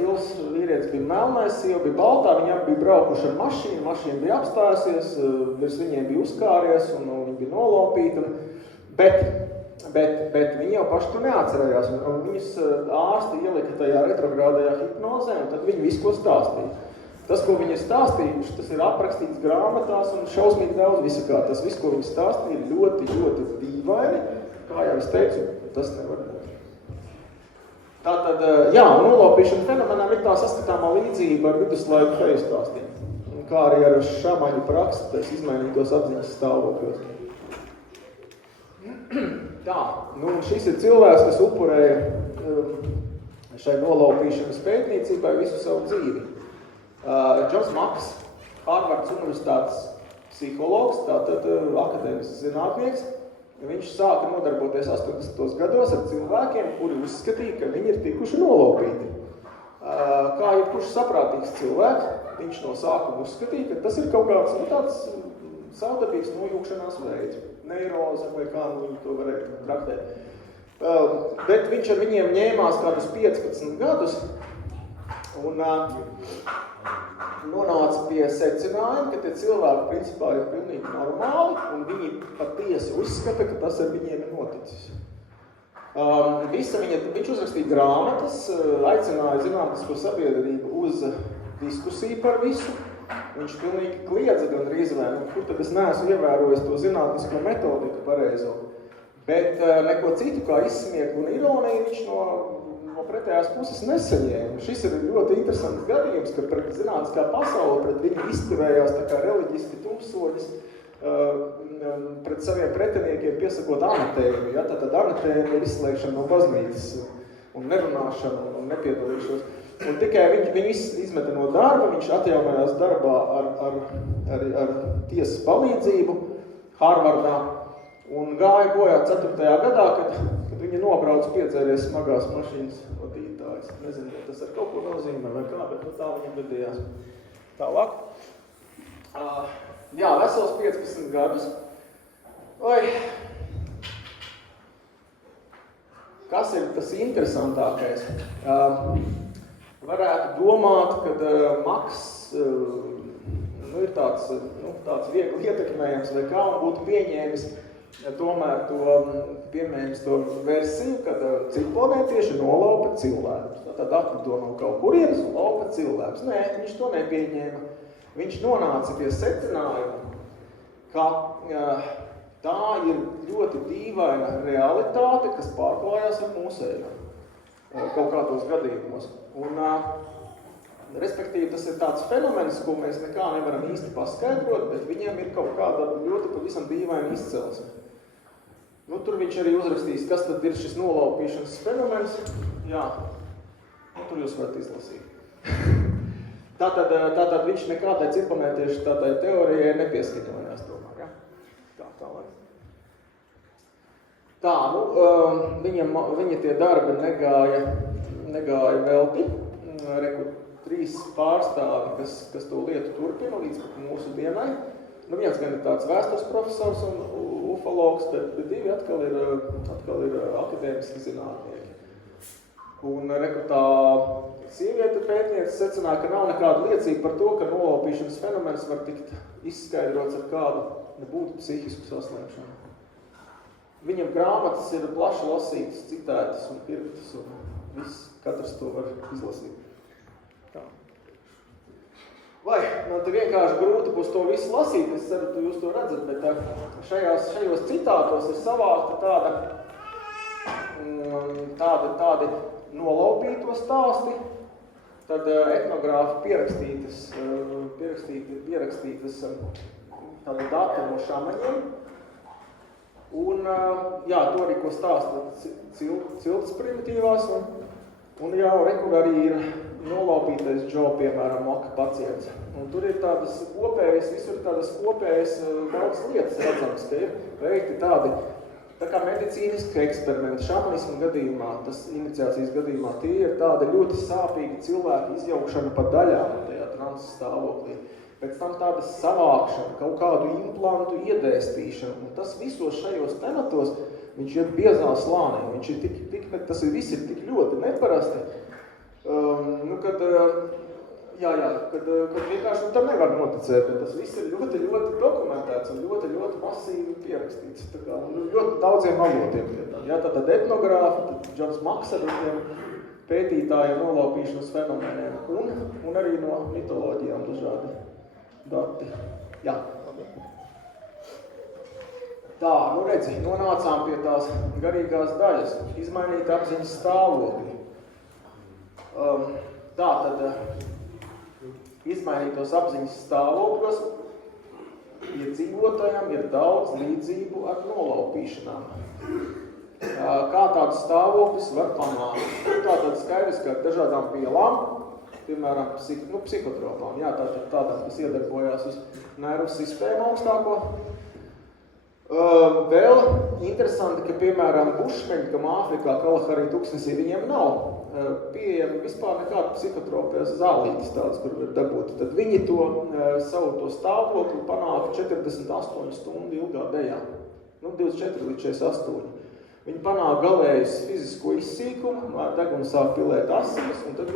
Hils vīrietis bija melnais, sieva bija baltā, viņi abi bija braukuši ar mašīna bija apstājusies, virs viņiem bija uzkāries un viņi bija nolaupīti. Bet viņi jau paši to neatcerējās, un viņus ārsti ielika tajā retrogrādajā hipnozē, un tad viņi visu ko stāstīja. Tas, ko viņi ir stāstījuši, tas ir aprakstīts grāmatās un šausmīgi daudz visakā. Tas viss, ko viņi stāstīja, ir ļoti, ļoti dīvaini. Kā jau es teicu, tas nevar būt. Tātad, jā, un nolaupīšana fenomenām ir tā saskatāmā līdzība ar viduslaiku feju stāstiem, kā arī ar šamaņu praksi, izmainītos apziņas stāvokļos. Tā, nu šis ir cilvēks, kas upurēja šai nolaupīšanas pētniecībai visu savu dzīvi. Džons Maks, Harvards universitātes psihologs, tātad akadēmisks zinātnieks, viņš sāka nodarboties 80. gados ar cilvēkiem, kuri uzskatīja, ka viņi ir tikuši nolaupīti. Kā jebkurš saprātīgs cilvēks, viņš no sākuma uzskatīja, ka tas ir kaut kāds tāds savdabīgs nojūkšanās veids, neiroze vai kā viņi to varētu traktēt. Bet viņš ar viņiem ņēmās kādus 15 gadus un nonāca pie secinājuma, ka tie cilvēki principā ir pilnīgi normāli un viņi patiesi uzskata, ka tas ar viņiem ir noticis. Viņš uzrakstīja grāmatas, aicināja zinātnisko sabiedrību uz diskusiju par visu. Viņš pilnīgi kliedza gan rīzvē, kur tad es neesmu ievērojis to zinātnisko metodiku pareizo. Bet neko citu kā izsmieklu un ironiju viņš no pretējās puses nesaņēma. Šis ir ļoti interesants gadījums, ka pret zinātniskā pasaule pret viņu izturējās tā kā reliģiski tumsoņas, pret saviem pretiniekiem piesakot anatēmi. Ja? Tātad anatēmi ir izslēgšana no baznīcas un nerunāšana un nepiedalīšos. Un tikai viņu izmeta no darba, viņš atjaunojās darbā ar tiesas palīdzību Harvardā un gāja bojā 4. gadā, kad viņi nobrauc piedzēries smagās mašīnas vadītājs. Nezinu, vai tas ar kaut ko nozīmē vai kā, bet tā viņam gadījās. Tālāk. Jā, vesels 15 gadus. Kas ir tas interesantākais? Varētu domāt, ka Maks ir tāds viegli ietekmējams vai kā, un būtu pieņēmis tomēr to versiju, kad ciklonē tieši nolaupa cilvēkus. Tad atlido no kaut kurienes un laupa cilvēkus. Nē, viņš to nepieņēma. Viņš nonāca pie secinājuma, ka tā ir ļoti dīvaina realitāte, kas pārklājās ar mūsējām kaut kādos gadījumos. Un, respektīvi, tas ir tāds fenomens, ko mēs nekā nevaram īsti paskaidrot, bet viņiem ir kaut kāda ļoti pavisam dīvaina izcelsme. Nu, tur viņš arī uzrakstīs, kas tad ir šis nolaupīšanas fenomens. Jā, tur jūs varat izlasīt. Tātad viņš nekādai cirpametiešu tādai teorijai nepieskaņojās tomēr, ja? Tālāk. Tā, viņa tie darbi negāja velti. Reku 3 pārstāvi, kas to lietu turpina līdz mūsu dienai. Nu, viens gan ir tāds vēstures profesors un ufologs, bet 2 atkal ir akadēmiski zinātnieki. Un reku tā sieviete pētniece secināja, ka nav nekāda liecība par to, ka nolaupīšanas fenomens var tikt izskaidrots ar kādu nebūtu psihisku saslimšanu. Viņam grāmatas ir plaši lasītas, citētas un pirktas, un katrs to var izlasīt. Tā. Vai, man te vienkārši grūti būs to visu lasīt, es ceru, ka jūs to redzat, bet šajos citātos ir savākta tādi nolaupīto stāsti, tad etnogrāfi pierakstītas tāda dati no šamaņiem, un jā, to arī, ko stāsta ciltas primitīvās, un jau rekur arī ir nolaupītais Džo, piemēram, Moka pacients. Un tur ir tādas kopējas, visur tādas kopējas daudz lietas redzams, ka ir veikti tādi, tā kā medicīniski eksperimenti šamanismu gadījumā, tas iniciācijas gadījumā, tie ir tādi ļoti sāpīgi cilvēki izjaukšana pa daļām tajā transa stāvoklī. Pēc tam tāda savākšana, kaut kādu implantu iedēstīšana, un tas visos šajos tematos, viņš ir biezā slānī, viņš ir tas viss ir tik ļoti neparasti, kad vienkārši tam nevar noticēt, bet tas viss ir ļoti, ļoti dokumentēts un ļoti, ļoti masīvi pierakstīts, tā kā, ļoti daudziem avotiem pie tā. Jā, tātad etnogrāfi, tad Džons Maks ar viņiem pētītājiem nolaupīšanas fenomeniem un arī no mitoloģijām dažādi dati. Jā. Tā, redzi, nonācām pie tās garīgās daļas, izmainīt apziņas stāvokli. Tātad izmainītos apziņas stāvokļos iedzīvotājiem ir daudz līdzību ar nolaupīšanām. Kā tādus stāvokļus var panākt? Tātad skaidrs, ka ar dažādām vielām, piemēram, psihotropām, tādām, kas iedarbojās uz nervu sistēmu augstāko. Vēl interesanti, ka, piemēram, bušmeņi, kam Āfrikā, Kalahari tuksnesī, viņiem nav pieejami vispār nekāda psihotropijas zālītes tādas, kur var dabūt. Tad viņi savu to stāvokli panāk 48 stundu ilgā dejā. 24 līdz 48. Viņi panāk galējus fizisko izsīkumu, deguna sāk pilēt asinis, un tad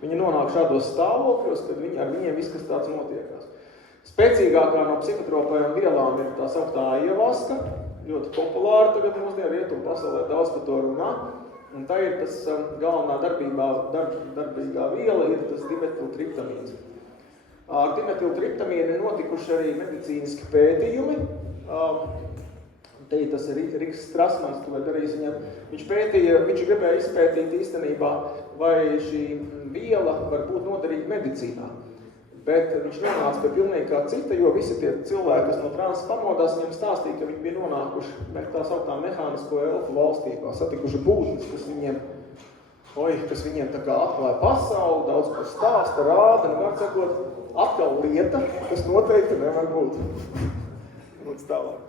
viņi nonāk šādos stāvokļos, kad ar viņiem viss, kas tāds notiekās. Spēcīgākā no psihotropajām vielām ir tā sauktā ayahuasca, ļoti populāra tagad mūsdienu rietumu pasaulē, daudz par to runā. Un tā ir tas galvenā darbīgā viela, ir tas dimetiltriptamīns. Ar dimetiltriptamīnu ir notikuši arī medicīniski pētījumi. Te tas ir Riks Strasmans, to darījis viņam. Viņš gribēja izpētīt īstenībā, vai šī viela var būt noderīga medicīnā. Bet viņš nonāca pie pilnīgi kā cita, jo visi tie cilvēki, kas no transa pamodās, viņam stāstīja, ka viņi bija nonākuši tā sauktā mehānisko elfu valstībā, satikuši būtnes, kas viņiem tā kā atklāja pasauli, daudz ko stāsta, rāda, var sakot, atkal lieta, kas noteikti nevar būt. Lūdzu tālāk.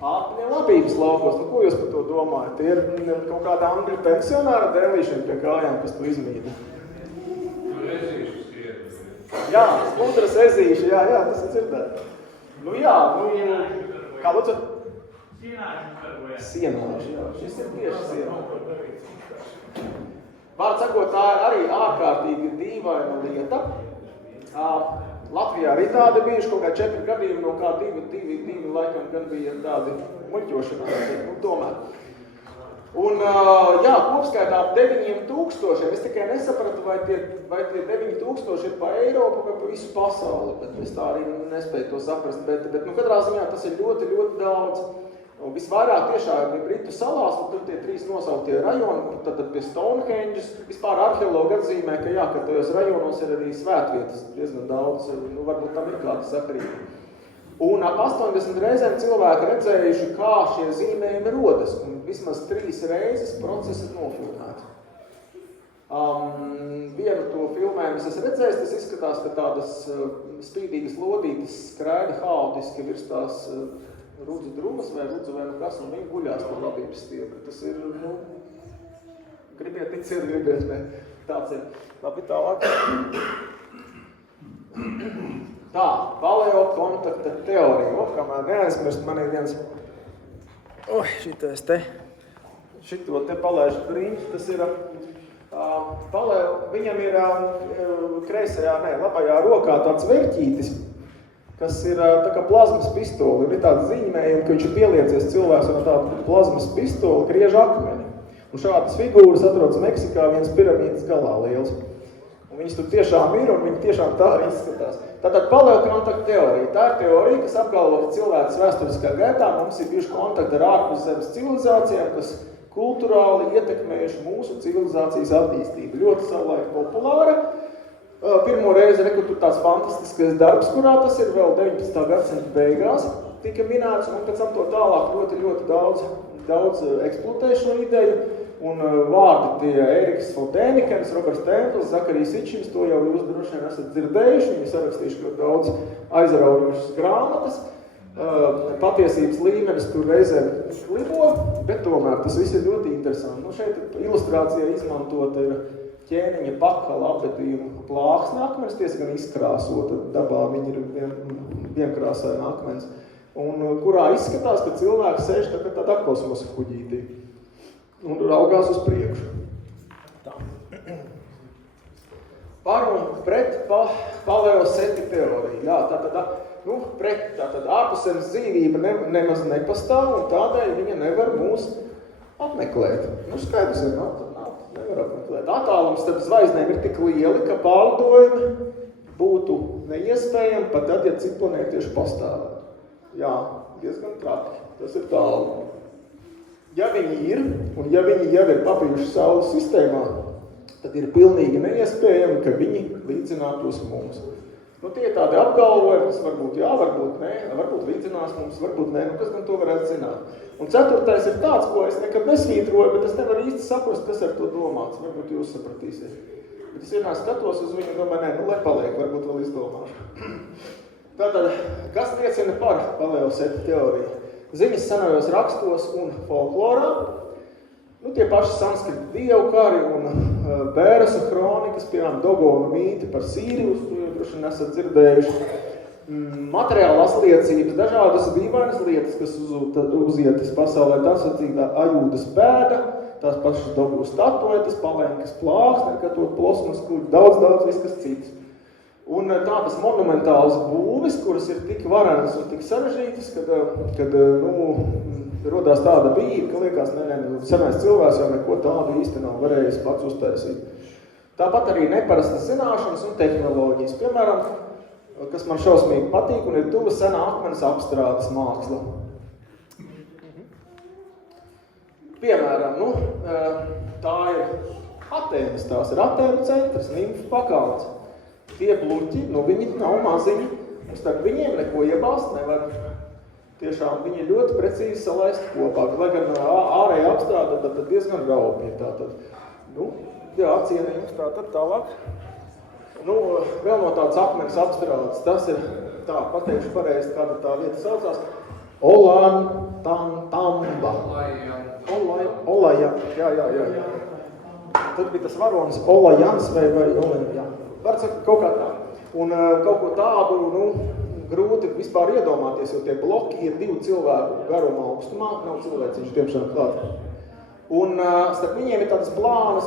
Ātrie labības laukos, ko jūs par to domājat? Tie ir kaut kāda angļu pensionāra dēlīšana pie kājām, kas to izmīda. Jā, skudras ezīši, jā, tas ir dzirdēt. Kā lūdzu? Sienāži, jā. Šis ir tieši sienāži. Vārds sakot, tā ir arī ārkārtīgi dīvaina lieta. Latvijā arī tādi bijuši kaut kā 4 gadījumi, no kā divi laikam gan bija tādi muļķošanās, tomēr. Un, kopskaitā ap 9000, es tikai nesapratu, vai tie 9000 ir pa Eiropu vai pa visu pasauli, bet es tā arī nespēju to saprast, bet katrā ziņā tas ir ļoti, ļoti daudz. Un visvairāk tiešām ir Britu salās, un tur tie 3 nosauktie rajoni, tad pie Stonehenges, vispār arheologi atzīmē, ka tajos rajonos ir arī svētvietas, diezgan daudz, varbūt tam ir kāda sakarība. Un ap 80 reizēm cilvēki redzējuši, kā šie zīmējumi rodas, un vismaz 3 reizes procesi ir nofilmēti. Vienu to filmējumu es redzēju, tas izskatās, ka tādas spīdīgas lodītes skraida haotiski virs tās rudzu drumas vai kas, un viņi guļās par labības stiebri. Tas ir, gribiet ticiet, gribiet, ne. Tāds ir. Labi, tālāk. Tā, paleokontakta teorija. Kamēr neaizmirst, man ir viens... Šito te palaižu brīņš, tas ir... Viņam ir labajā rokā tāds verķītis, kas ir tā kā plazmas pistoli. Ir tāds ziņmējumi, ka viņš ir pieliecies cilvēks ar tādu plazmas pistoli, griež akmeni. Un šādas figūras atrodas Meksikā viens piramīdas galā liels. Un viņas tur tiešām ir, un viņi tiešām tā arī izskatās. Tātad paleokontakta teorija. Tā ir teorija, kas apgalvo, ka cilvēks vēsturiskā gaitā mums ir bijuši kontakti ar ārpuszemes civilizācijām, kas kulturāli ietekmējuši mūsu civilizācijas attīstību. Ļoti savulaik populāra. Pirmo reizi tur tāds fantastiskais darbs, kurā tas ir vēl 19. gadsimta beigās, tika minēts, un pēc tam to tālāk ļoti, ļoti daudz eksploatē šo ideju. Un vārdi tie Eriks Fontēnikens, Roberts Templis, Zakarijs Ičims, to jau jūs droši vien esat dzirdējuši, viņi sarakstījuši ļoti daudz aizraujošas grāmatas. Patiesības līmenis tur reizēm klibo, bet tomēr tas viss ir ļoti interesanti. Šeit ilustrācijā izmantota ir ķēniņa pakala apbedījuma plāksne akmens, diezgan izkrāsota, dabā viņi ir vienkrāsaina akmens, un kurā izskatās, ka cilvēks sēž tāda kosmosa kuģītī un raugās uz priekšu. Tā. Par un pret paleoseti teoriju. Jā, tātad ārpuszemes dzīvība nemaz nepastāv, un tādēļ viņa nevar mūs apmeklēt. Skaidrs, nevar apmeklēt. Attālums starp zvaigznēm ir tik lieli, ka pārlidojumi būtu neiespējami, pat tad, ja citplanētieši pastāvētu. Jā, diezgan traki. Tas ir tālu. Ja viņi ir, un ja viņi jau ir pabijuši Saules sistēmā, tad ir pilnīgi neiespējami, ka viņi līdzinātos mums. Nu, tie ir tādi apgalvojumi, kas varbūt jā, varbūt nē, varbūt līdzinās mums, varbūt nē, nu kas gan to varētu zināt. Un 4. ir tāds, ko es nekad nesvītroju, bet es nevaru īsti saprast, kas ar to domāts. Varbūt jūs sapratīsiet. Bet es vienā skatos uz viņu un domāju, nē, nu lai paliek, varbūt vēl izdomāšu. Tātad, kas liecina par paleoseta teoriju? Ziņas senajos rakstos un folklorā, nu, tie paši sanskrita dievu kari un Bērasa kronikas, piemēram, Dogona mīti par Sīrijus, ko jau droši nesat dzirdējuši. Materiālās liecības, dažādas dīvainas lietas, kas uzietas pasaulē, tās atzītā Ajūdas bēda, tās pašas Dogu statuetes, Palenkas plāksne, ka to plosmas kuģi, daudz, viss kas cits. Un tādas monumentālas būvis, kuras ir tik varenas un tik sarežģītas, kad rodās tāda bība, ka liekas, senais cilvēks jau neko tādu īsti nav varējis pats uztaisīt. Tāpat arī neparastas zināšanas un tehnoloģijas. Piemēram, kas man šausmīgi patīk, un ir tuva senā akmens apstrādes māksla. Piemēram, tā ir Atēnas, tās ir Atēnu centrs, Nimfu pakalns. Tie bluķi, viņi nav maziņi, un starp viņiem neko iebāzt nevar. Tiešām viņi ļoti precīzi salaist kopā, lai gan ārēja apstrāde tad diezgan raupja. Tātad, cienījums tātad tālāk. Vēl no tādas akmens apstrādes, tas ir, pateikšu pareizi, kāda tā vieta saucās, Olantamba. Olaja, jā. Tad bija tas varonis Olajans vai Olajā. Var sakot, kaut kā tā. Un kaut ko tādu, grūti vispār iedomāties, jo tie bloki ir 2 cilvēku garumā augstumā, nav cilvēciņš tiemšām klāt. Un starp viņiem ir tādas plānas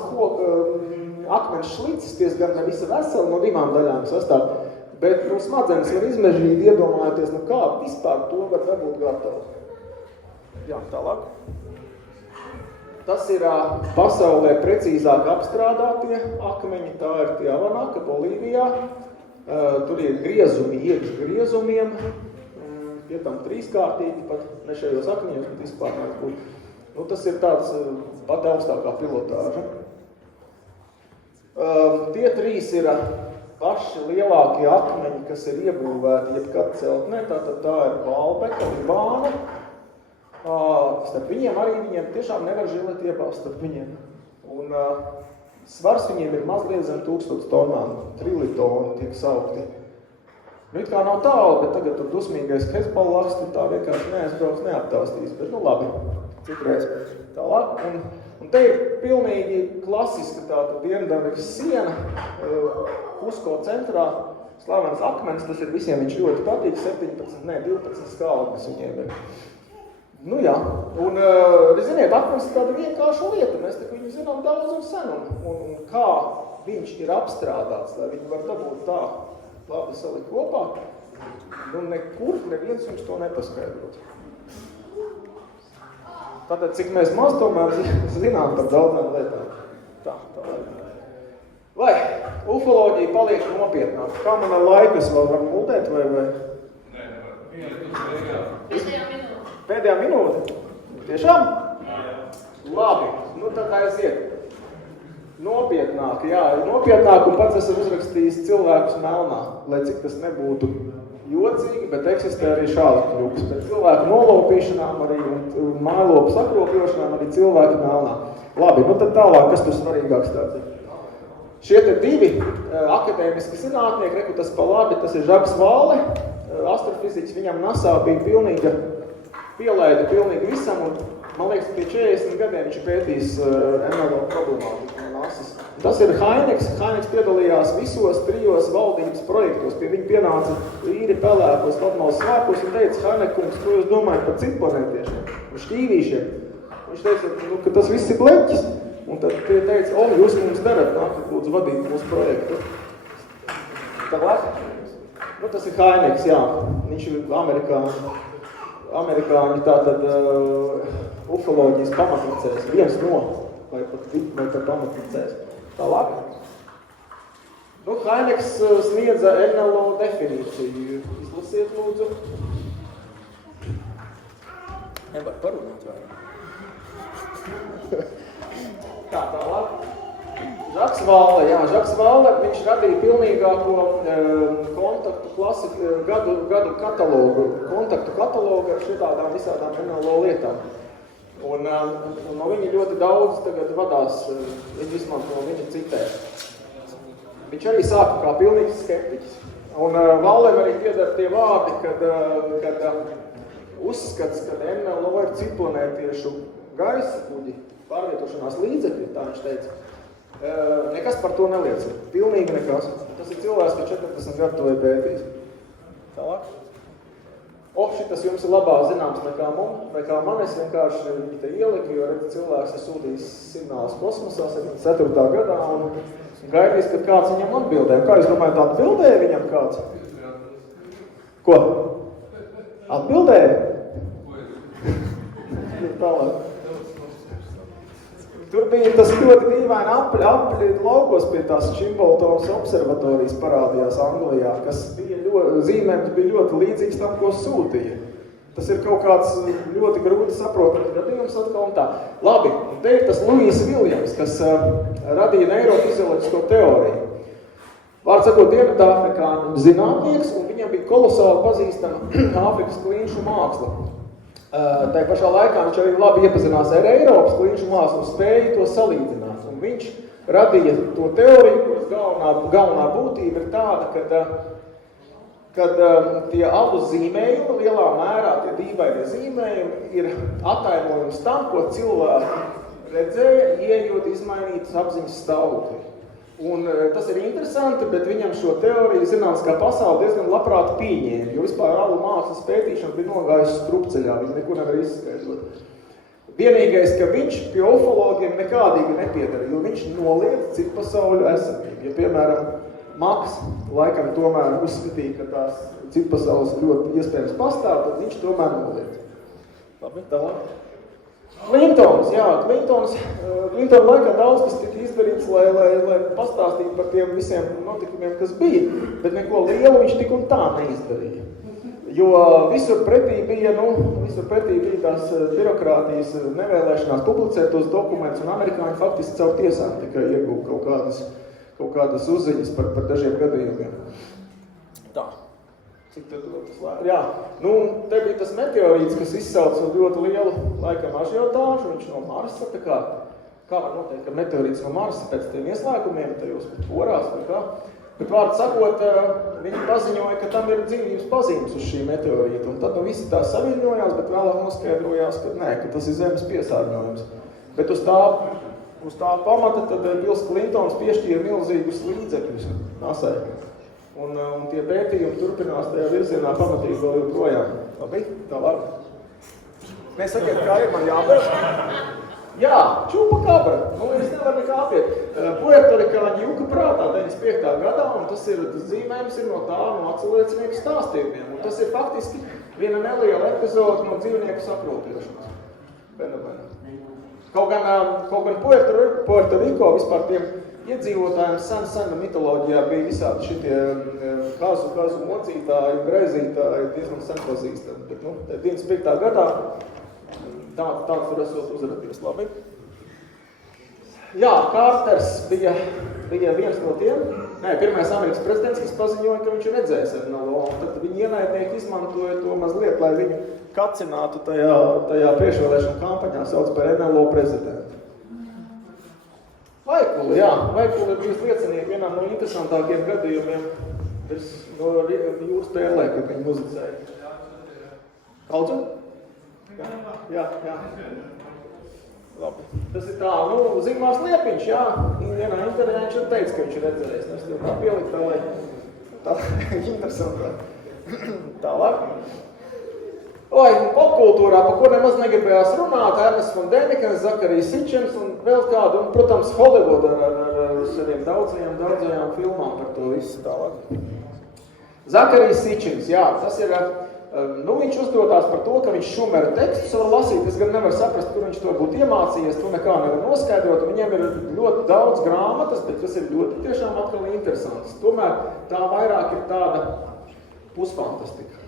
akmens šlicis, ties gan ne visa vesela, no 2 daļām sastāv. Bet smadzenes var izmežīgi iedomāties, kā vispār to var dabūt gatavu. Jā, tālāk. Tas ir pasaulē precīzāk apstrādātie akmeņi, tā ir tie Avanaka, Bolīvijā. Tur ir griezumi, iekš griezumiem, pie tam 3-kārtīgi, pat ne šajos akmeņos, bet izklātnāt būt. Tas ir tāds pat augstākā pilotāža. Tie 3 ir paši lielākie akmeņi, kas ir iebūvēti jebkad celtnē, tātad tā ir Baalbeka, Libāna. Starp viņiem tiešām nevar žilēt iebāzt starp viņiem. Un svars viņiem ir mazliet zem 1000 tonām, trilitoni tiek saukti. It kā nav tālu, bet tagad tur dusmīgais Hezbollahs, tā vienkārši neaizbrauks, neaptāstīs, bet labi, citreiz tālāk. Un te ir pilnīgi klasiska tāda Dienvidamerikas siena, Kusko centrā, slavens akmens, tas ir visiem viņš ļoti patīk, 12 skālnes viņiem ir. Jā, un, ziniet, akmens ir tāda vienkārša lieta, mēs viņu zinām daudz un sen, un kā viņš ir apstrādāts, lai viņu var dabūt tā labi salikt kopā, nekur neviens jums to nepaskaidrot. Tātad, cik mēs maz tomēr zinām par daudzām lietām. Tā vai ufoloģija paliek nopietnāk? Kā man ar laiku es vēl varu mūdēt vai? Nē, nevar. Pēdējā minūte? Tiešām? Labi, tad aiziet. Nopietnāk, nopietnāk, un pats esmu uzrakstījis cilvēkus melnā, lai cik tas nebūtu jocīgi, bet eksistē arī šādi kļūks. Bet cilvēku nolopīšanām arī un mājlopu sakropļošanām arī cilvēki melnā. Labi, tad tālāk, kas tur svarīgāks tāds ir? Šie te 2 akadēmiski zinātnieki, tas pa labi, tas ir Žaks Vāle, astrofiziķis, viņam NASA bija pielaida pilnīgi visam, un man liekas, pie 40 gadiem viņš pētīs MLO problemātiku no NASAs. Tas ir Haineks. Haineks piedalījās visos 3 valdības projektos. Pie viņa pienāca īri pelēkos Latmales svētkos un teica, Hainekungs, ko jūs domājat par citplanētiešiem un šķīvīšiem? Viņš teica, ka tas viss ir bleķis. Un tad teica, jūs mums darat, nākat lūdzu vadīt mūsu projektu. Tālāk? Tas ir Haineks, jā. Viņš ir amerikāņu tātad ufoloģijas pamatlicējs, viens no, vai pat pamatlicējs. Tālāk. Haineks sniedza NLO definīciju. Izlasiet, lūdzu. Nevar parunāt vai? Tālāk. Žaks Valle, jā, Žaks Valle, viņš radīja pilnīgāko gadu katalogu, kontaktu katalogu ar šitādām visādām NLO lietām. Un no viņa ļoti daudz tagad vadās, viņi izmanto viņa citēt. Viņš arī sāka kā pilnīgs skeptiķis. Un Vallem arī piedara tie vārdi, kad uzskats, ka NLO ir citplanētiešu gaisa kuģi, pārvietošanās līdzekļi, tā viņš teica. Nekas par to neliecina. Pilnīgi nekas. Tas ir cilvēks, ka 40 gadu to ir pētījis. Tālāk. Šitas jums ir labāk zināms nekā man. Es vienkārši viņu te ieliku, jo cilvēks ir sūtījis signālus kosmosā 74. gadā un gaidījis, kad kāds viņam atbildē. Kā jūs domājat, atbildēja viņam kāds? Ko? Atbildēja? Tālāk. Tur bija tas ļoti dīvaini apļi laukos pie tās Chimboltonas observatorijas parādījās Anglijā, kas zīmējums bija ļoti līdzīgs tam, ko sūtīja. Tas ir kaut kāds ļoti grūti saprotams gadījums atkal un tā. Labi, un te ir tas Louis Williams, kas radīja neirofizioloģisko teoriju. Vārds sakot, Dienvidāfrikāņu zinātnieks, un viņam bija kolosāli pazīstama Āfrikas klinšu māksla. Tā pašā laikā viņš arī labi iepazinās ar Eiropas klinšu mākslu un spēja to salīdzināt. Un viņš radīja to teoriju, kuras galvenā būtība ir tāda, kad tie alu zīmējumi, lielā mērā tie dīvainie zīmējumi, ir attainojums tam, ko cilvēki redzēja, ieejot izmainītas apziņas stāvokli. Un tas ir interesanti, bet viņam šo teoriju zinātniskā pasaule diezgan labprāt pieņēma, jo vispār alu mākslas pētīšana bija nogājusi strupceļā, viņi neko nevar izskaidrot. Vienīgais, ka viņš pie ufologiem nekādīgi nepiedara, jo viņš noliedz citu pasauļu esamību. Ja, piemēram, Maks laikam tomēr uzskatīja, ka tās citu pasaules ļoti iespējams pastāv, tad viņš tomēr noliedz. Labi, tālāk. Klintons laikā daudz kas tika izdarīts, lai pastāstītu par tiem visiem notikumiem, kas bija, bet neko lielu viņš tik un tā neizdarīja. Jo visur pretī bija tās birokrātijas nevēlēšanās publicēt tos dokumentus, un amerikāņi faktiski caur tiesām tikai ieguva kaut kādas uzziņas par dažiem gadījumiem. Tā. Cik tad tas lēr? Jā. Nu, te bija tas meteorīts, kas izsauca ļoti lielu laikam ažiotāžu, viņš no Marsa, tā kā var noteikt, ka meteorīts no Marsa pēc tiem ieslēgumiem, tajos porās vai kā. Bet vārdu sakot, viņi paziņoja, ka tam ir dzīvības pazīmes uz šī meteorīta, un tad nu visi tā saviņojās, bet vēlāk noskaidrojās, ka nē, ka tas ir zemes piesārņojums. Bet uz tā pamata tad Bills Klintons piešķīra milzīgus līdzekļus NASA. Un tie pētījumi turpinās tajā virzienā pamatīgi vēl joprojām. Labi, tālāk. Nesakiet, kā ir man jābeidz? Jā, čupakabra. Nu, es nevaru nekā apiet. Puertorikāņi Juka prātā 95. gadā, un tas zīmējums ir no atceliecinieku stāstījumiem. Un tas ir faktiski viena neliela epizode no dzīvnieku saprotīšanas. Kaut gan Puertoriko vispār tiem iedzīvotājiem sena mitoloģijā bija visādi šitie kazu mocītāji un greizītāji diezgan sen pazīstami. Bet, 95. gadā tāds tur esot uzradies. Labi. Jā, Kārters bija viens no tiem. Pirmais Amerikas prezidents, kas paziņoja, ka viņš ir redzējis NLO. Un tad viņi ienaidnieki izmantoja to mazliet, lai viņu kacinātu tajā priekšvēlēšanu kampaņā sauc par NLO prezidentu. Vaikuli ir bijis liecinieki vienam no interesantākiem gadījumiem no jūras pērlē, kad viņi muzicēja. Kaudzu? Jā. Labi. Tas ir tā, Zigmārs Liepiņš, jā. Vienā intervijā viņš ir teicis, ka viņš ir redzējis. Es tev tā pielikt tā, lai tā interesantā. Tālāk. Popkultūrā, pa ko nemaz negribējās runāt, Ernests von Däniken, Zakarijs Sičens un vēl kādu, un, protams, Hollywood ar saviem daudzajām filmām par to visu tālāk. Zakarijs Sičens, jā, tas ir, viņš uzdotās par to, ka viņš Šumera tekstus var lasīt, es gan nevaru saprast, kur viņš to būtu iemācījies, to nekā nevar noskaidrot, viņam ir ļoti daudz grāmatas, bet tas ir ļoti tiešām atkal interesants. Tomēr tā vairāk ir tāda pusfantastika.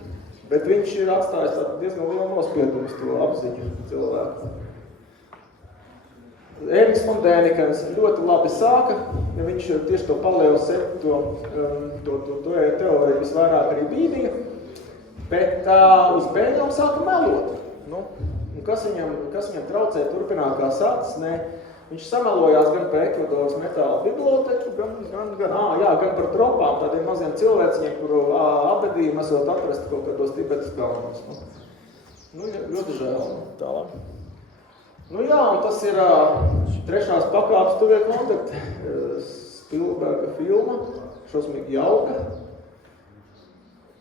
Bet viņš ir atstājis diezgan lielu nospiedumu uz to apziņu cilvēku. Ēriks von Dēnikens ļoti labi sāka, viņš tieši to paleo to teoriju visvairāk arī bīdīja, bet uz beigām sāka melot. Nu, un kas viņam traucēja turpināt kā sācis? Nē, viņš samelojās gan par Ekvadoras metāla biblioteku, gan par tropām, tādiem maziem cilvēciņiem, kuru abedīm esot atrast kaut kādos Tibetas kalnos. Nu, ļoti žēl. Tālāk. Nu jā, un tas ir trešās pakāpes tuvie kontakti. Spielberga filma, šausmīgi jauka.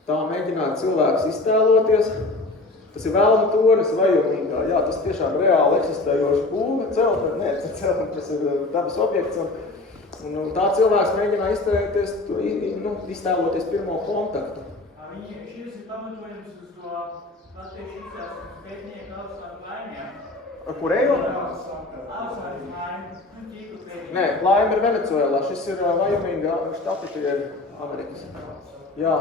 Tā mēģināja cilvēks iztēloties. Tas ir vēlama tornis Vajomingā. Jā, tas tiešām reāli eksistējoši būve, celtne, tas ir dabas objekts. Un tā cilvēks mēģināja iztēloties pirmo kontaktu. Šis ir pamatojums uz to latviešu izcelsmes pētnieku Alsānu Laimiem. Kurejo? Alsānu Laimi, ķīku pētnieku. Nē, Laimi ir Venecuēlā. Šis ir Vajominga štati, tie ir Amerikas. Jā.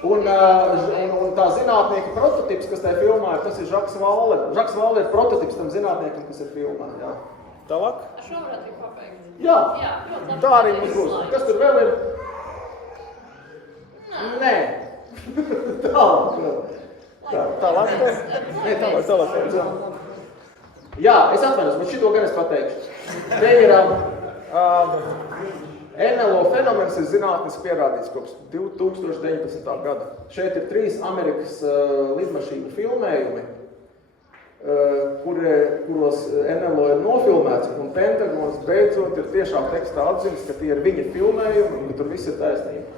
Un tā zinātnieka prototips, kas tajā filmā ir, tas ir Žaks Valler. Žaks Valler ir prototips tam zinātniekam, kas ir filmā. Jā. Tālāk? Šo varētu arī pabeigt. Jā, ļoti tā arī mums būs. Kas tur vēl ir? Nē. Tālāk. Nē, tālāk. Jā, es atvainojos, bet šito gan es pateikšu. Te ir NLO fenomens ir zinātniski pierādīts kopš 2019. gada. Šeit ir 3 Amerikas lidmašīnu filmējumi, kuros NLO ir nofilmēts, un Pentagons beidzot ir tiešām tekstā atzīst, ka tie ir viņa filmējumi, un ka tur viss ir taisnība.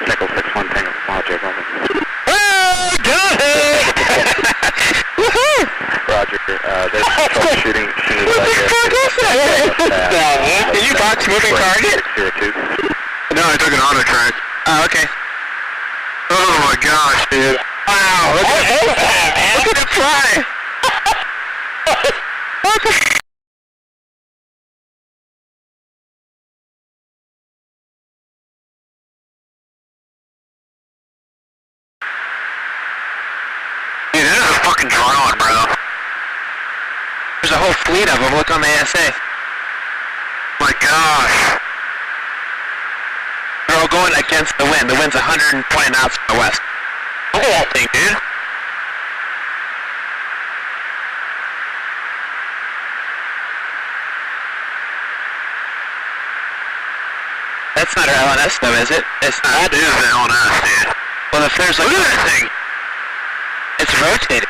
Nickel 6-1 Tango Roger, over. Oh, got it! Woohoo! Roger, there's troubleshooting. Did you box moving target? 602. No, I took an auto track. Oh, okay. Oh my gosh, dude. Wow, look at it fly! What the Dude, that is a fucking drone, bro. There's a whole fleet of them. Look on the ASA. My gosh. They're all going against the wind. The wind's 120 knots from the west. Look at that thing, dude. That's not our LNS though, is it? It's not. That is the LNS, dude. Well, if there's like... Look at that thing. It's rotating.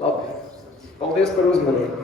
Labi. Paldies par uzmanību.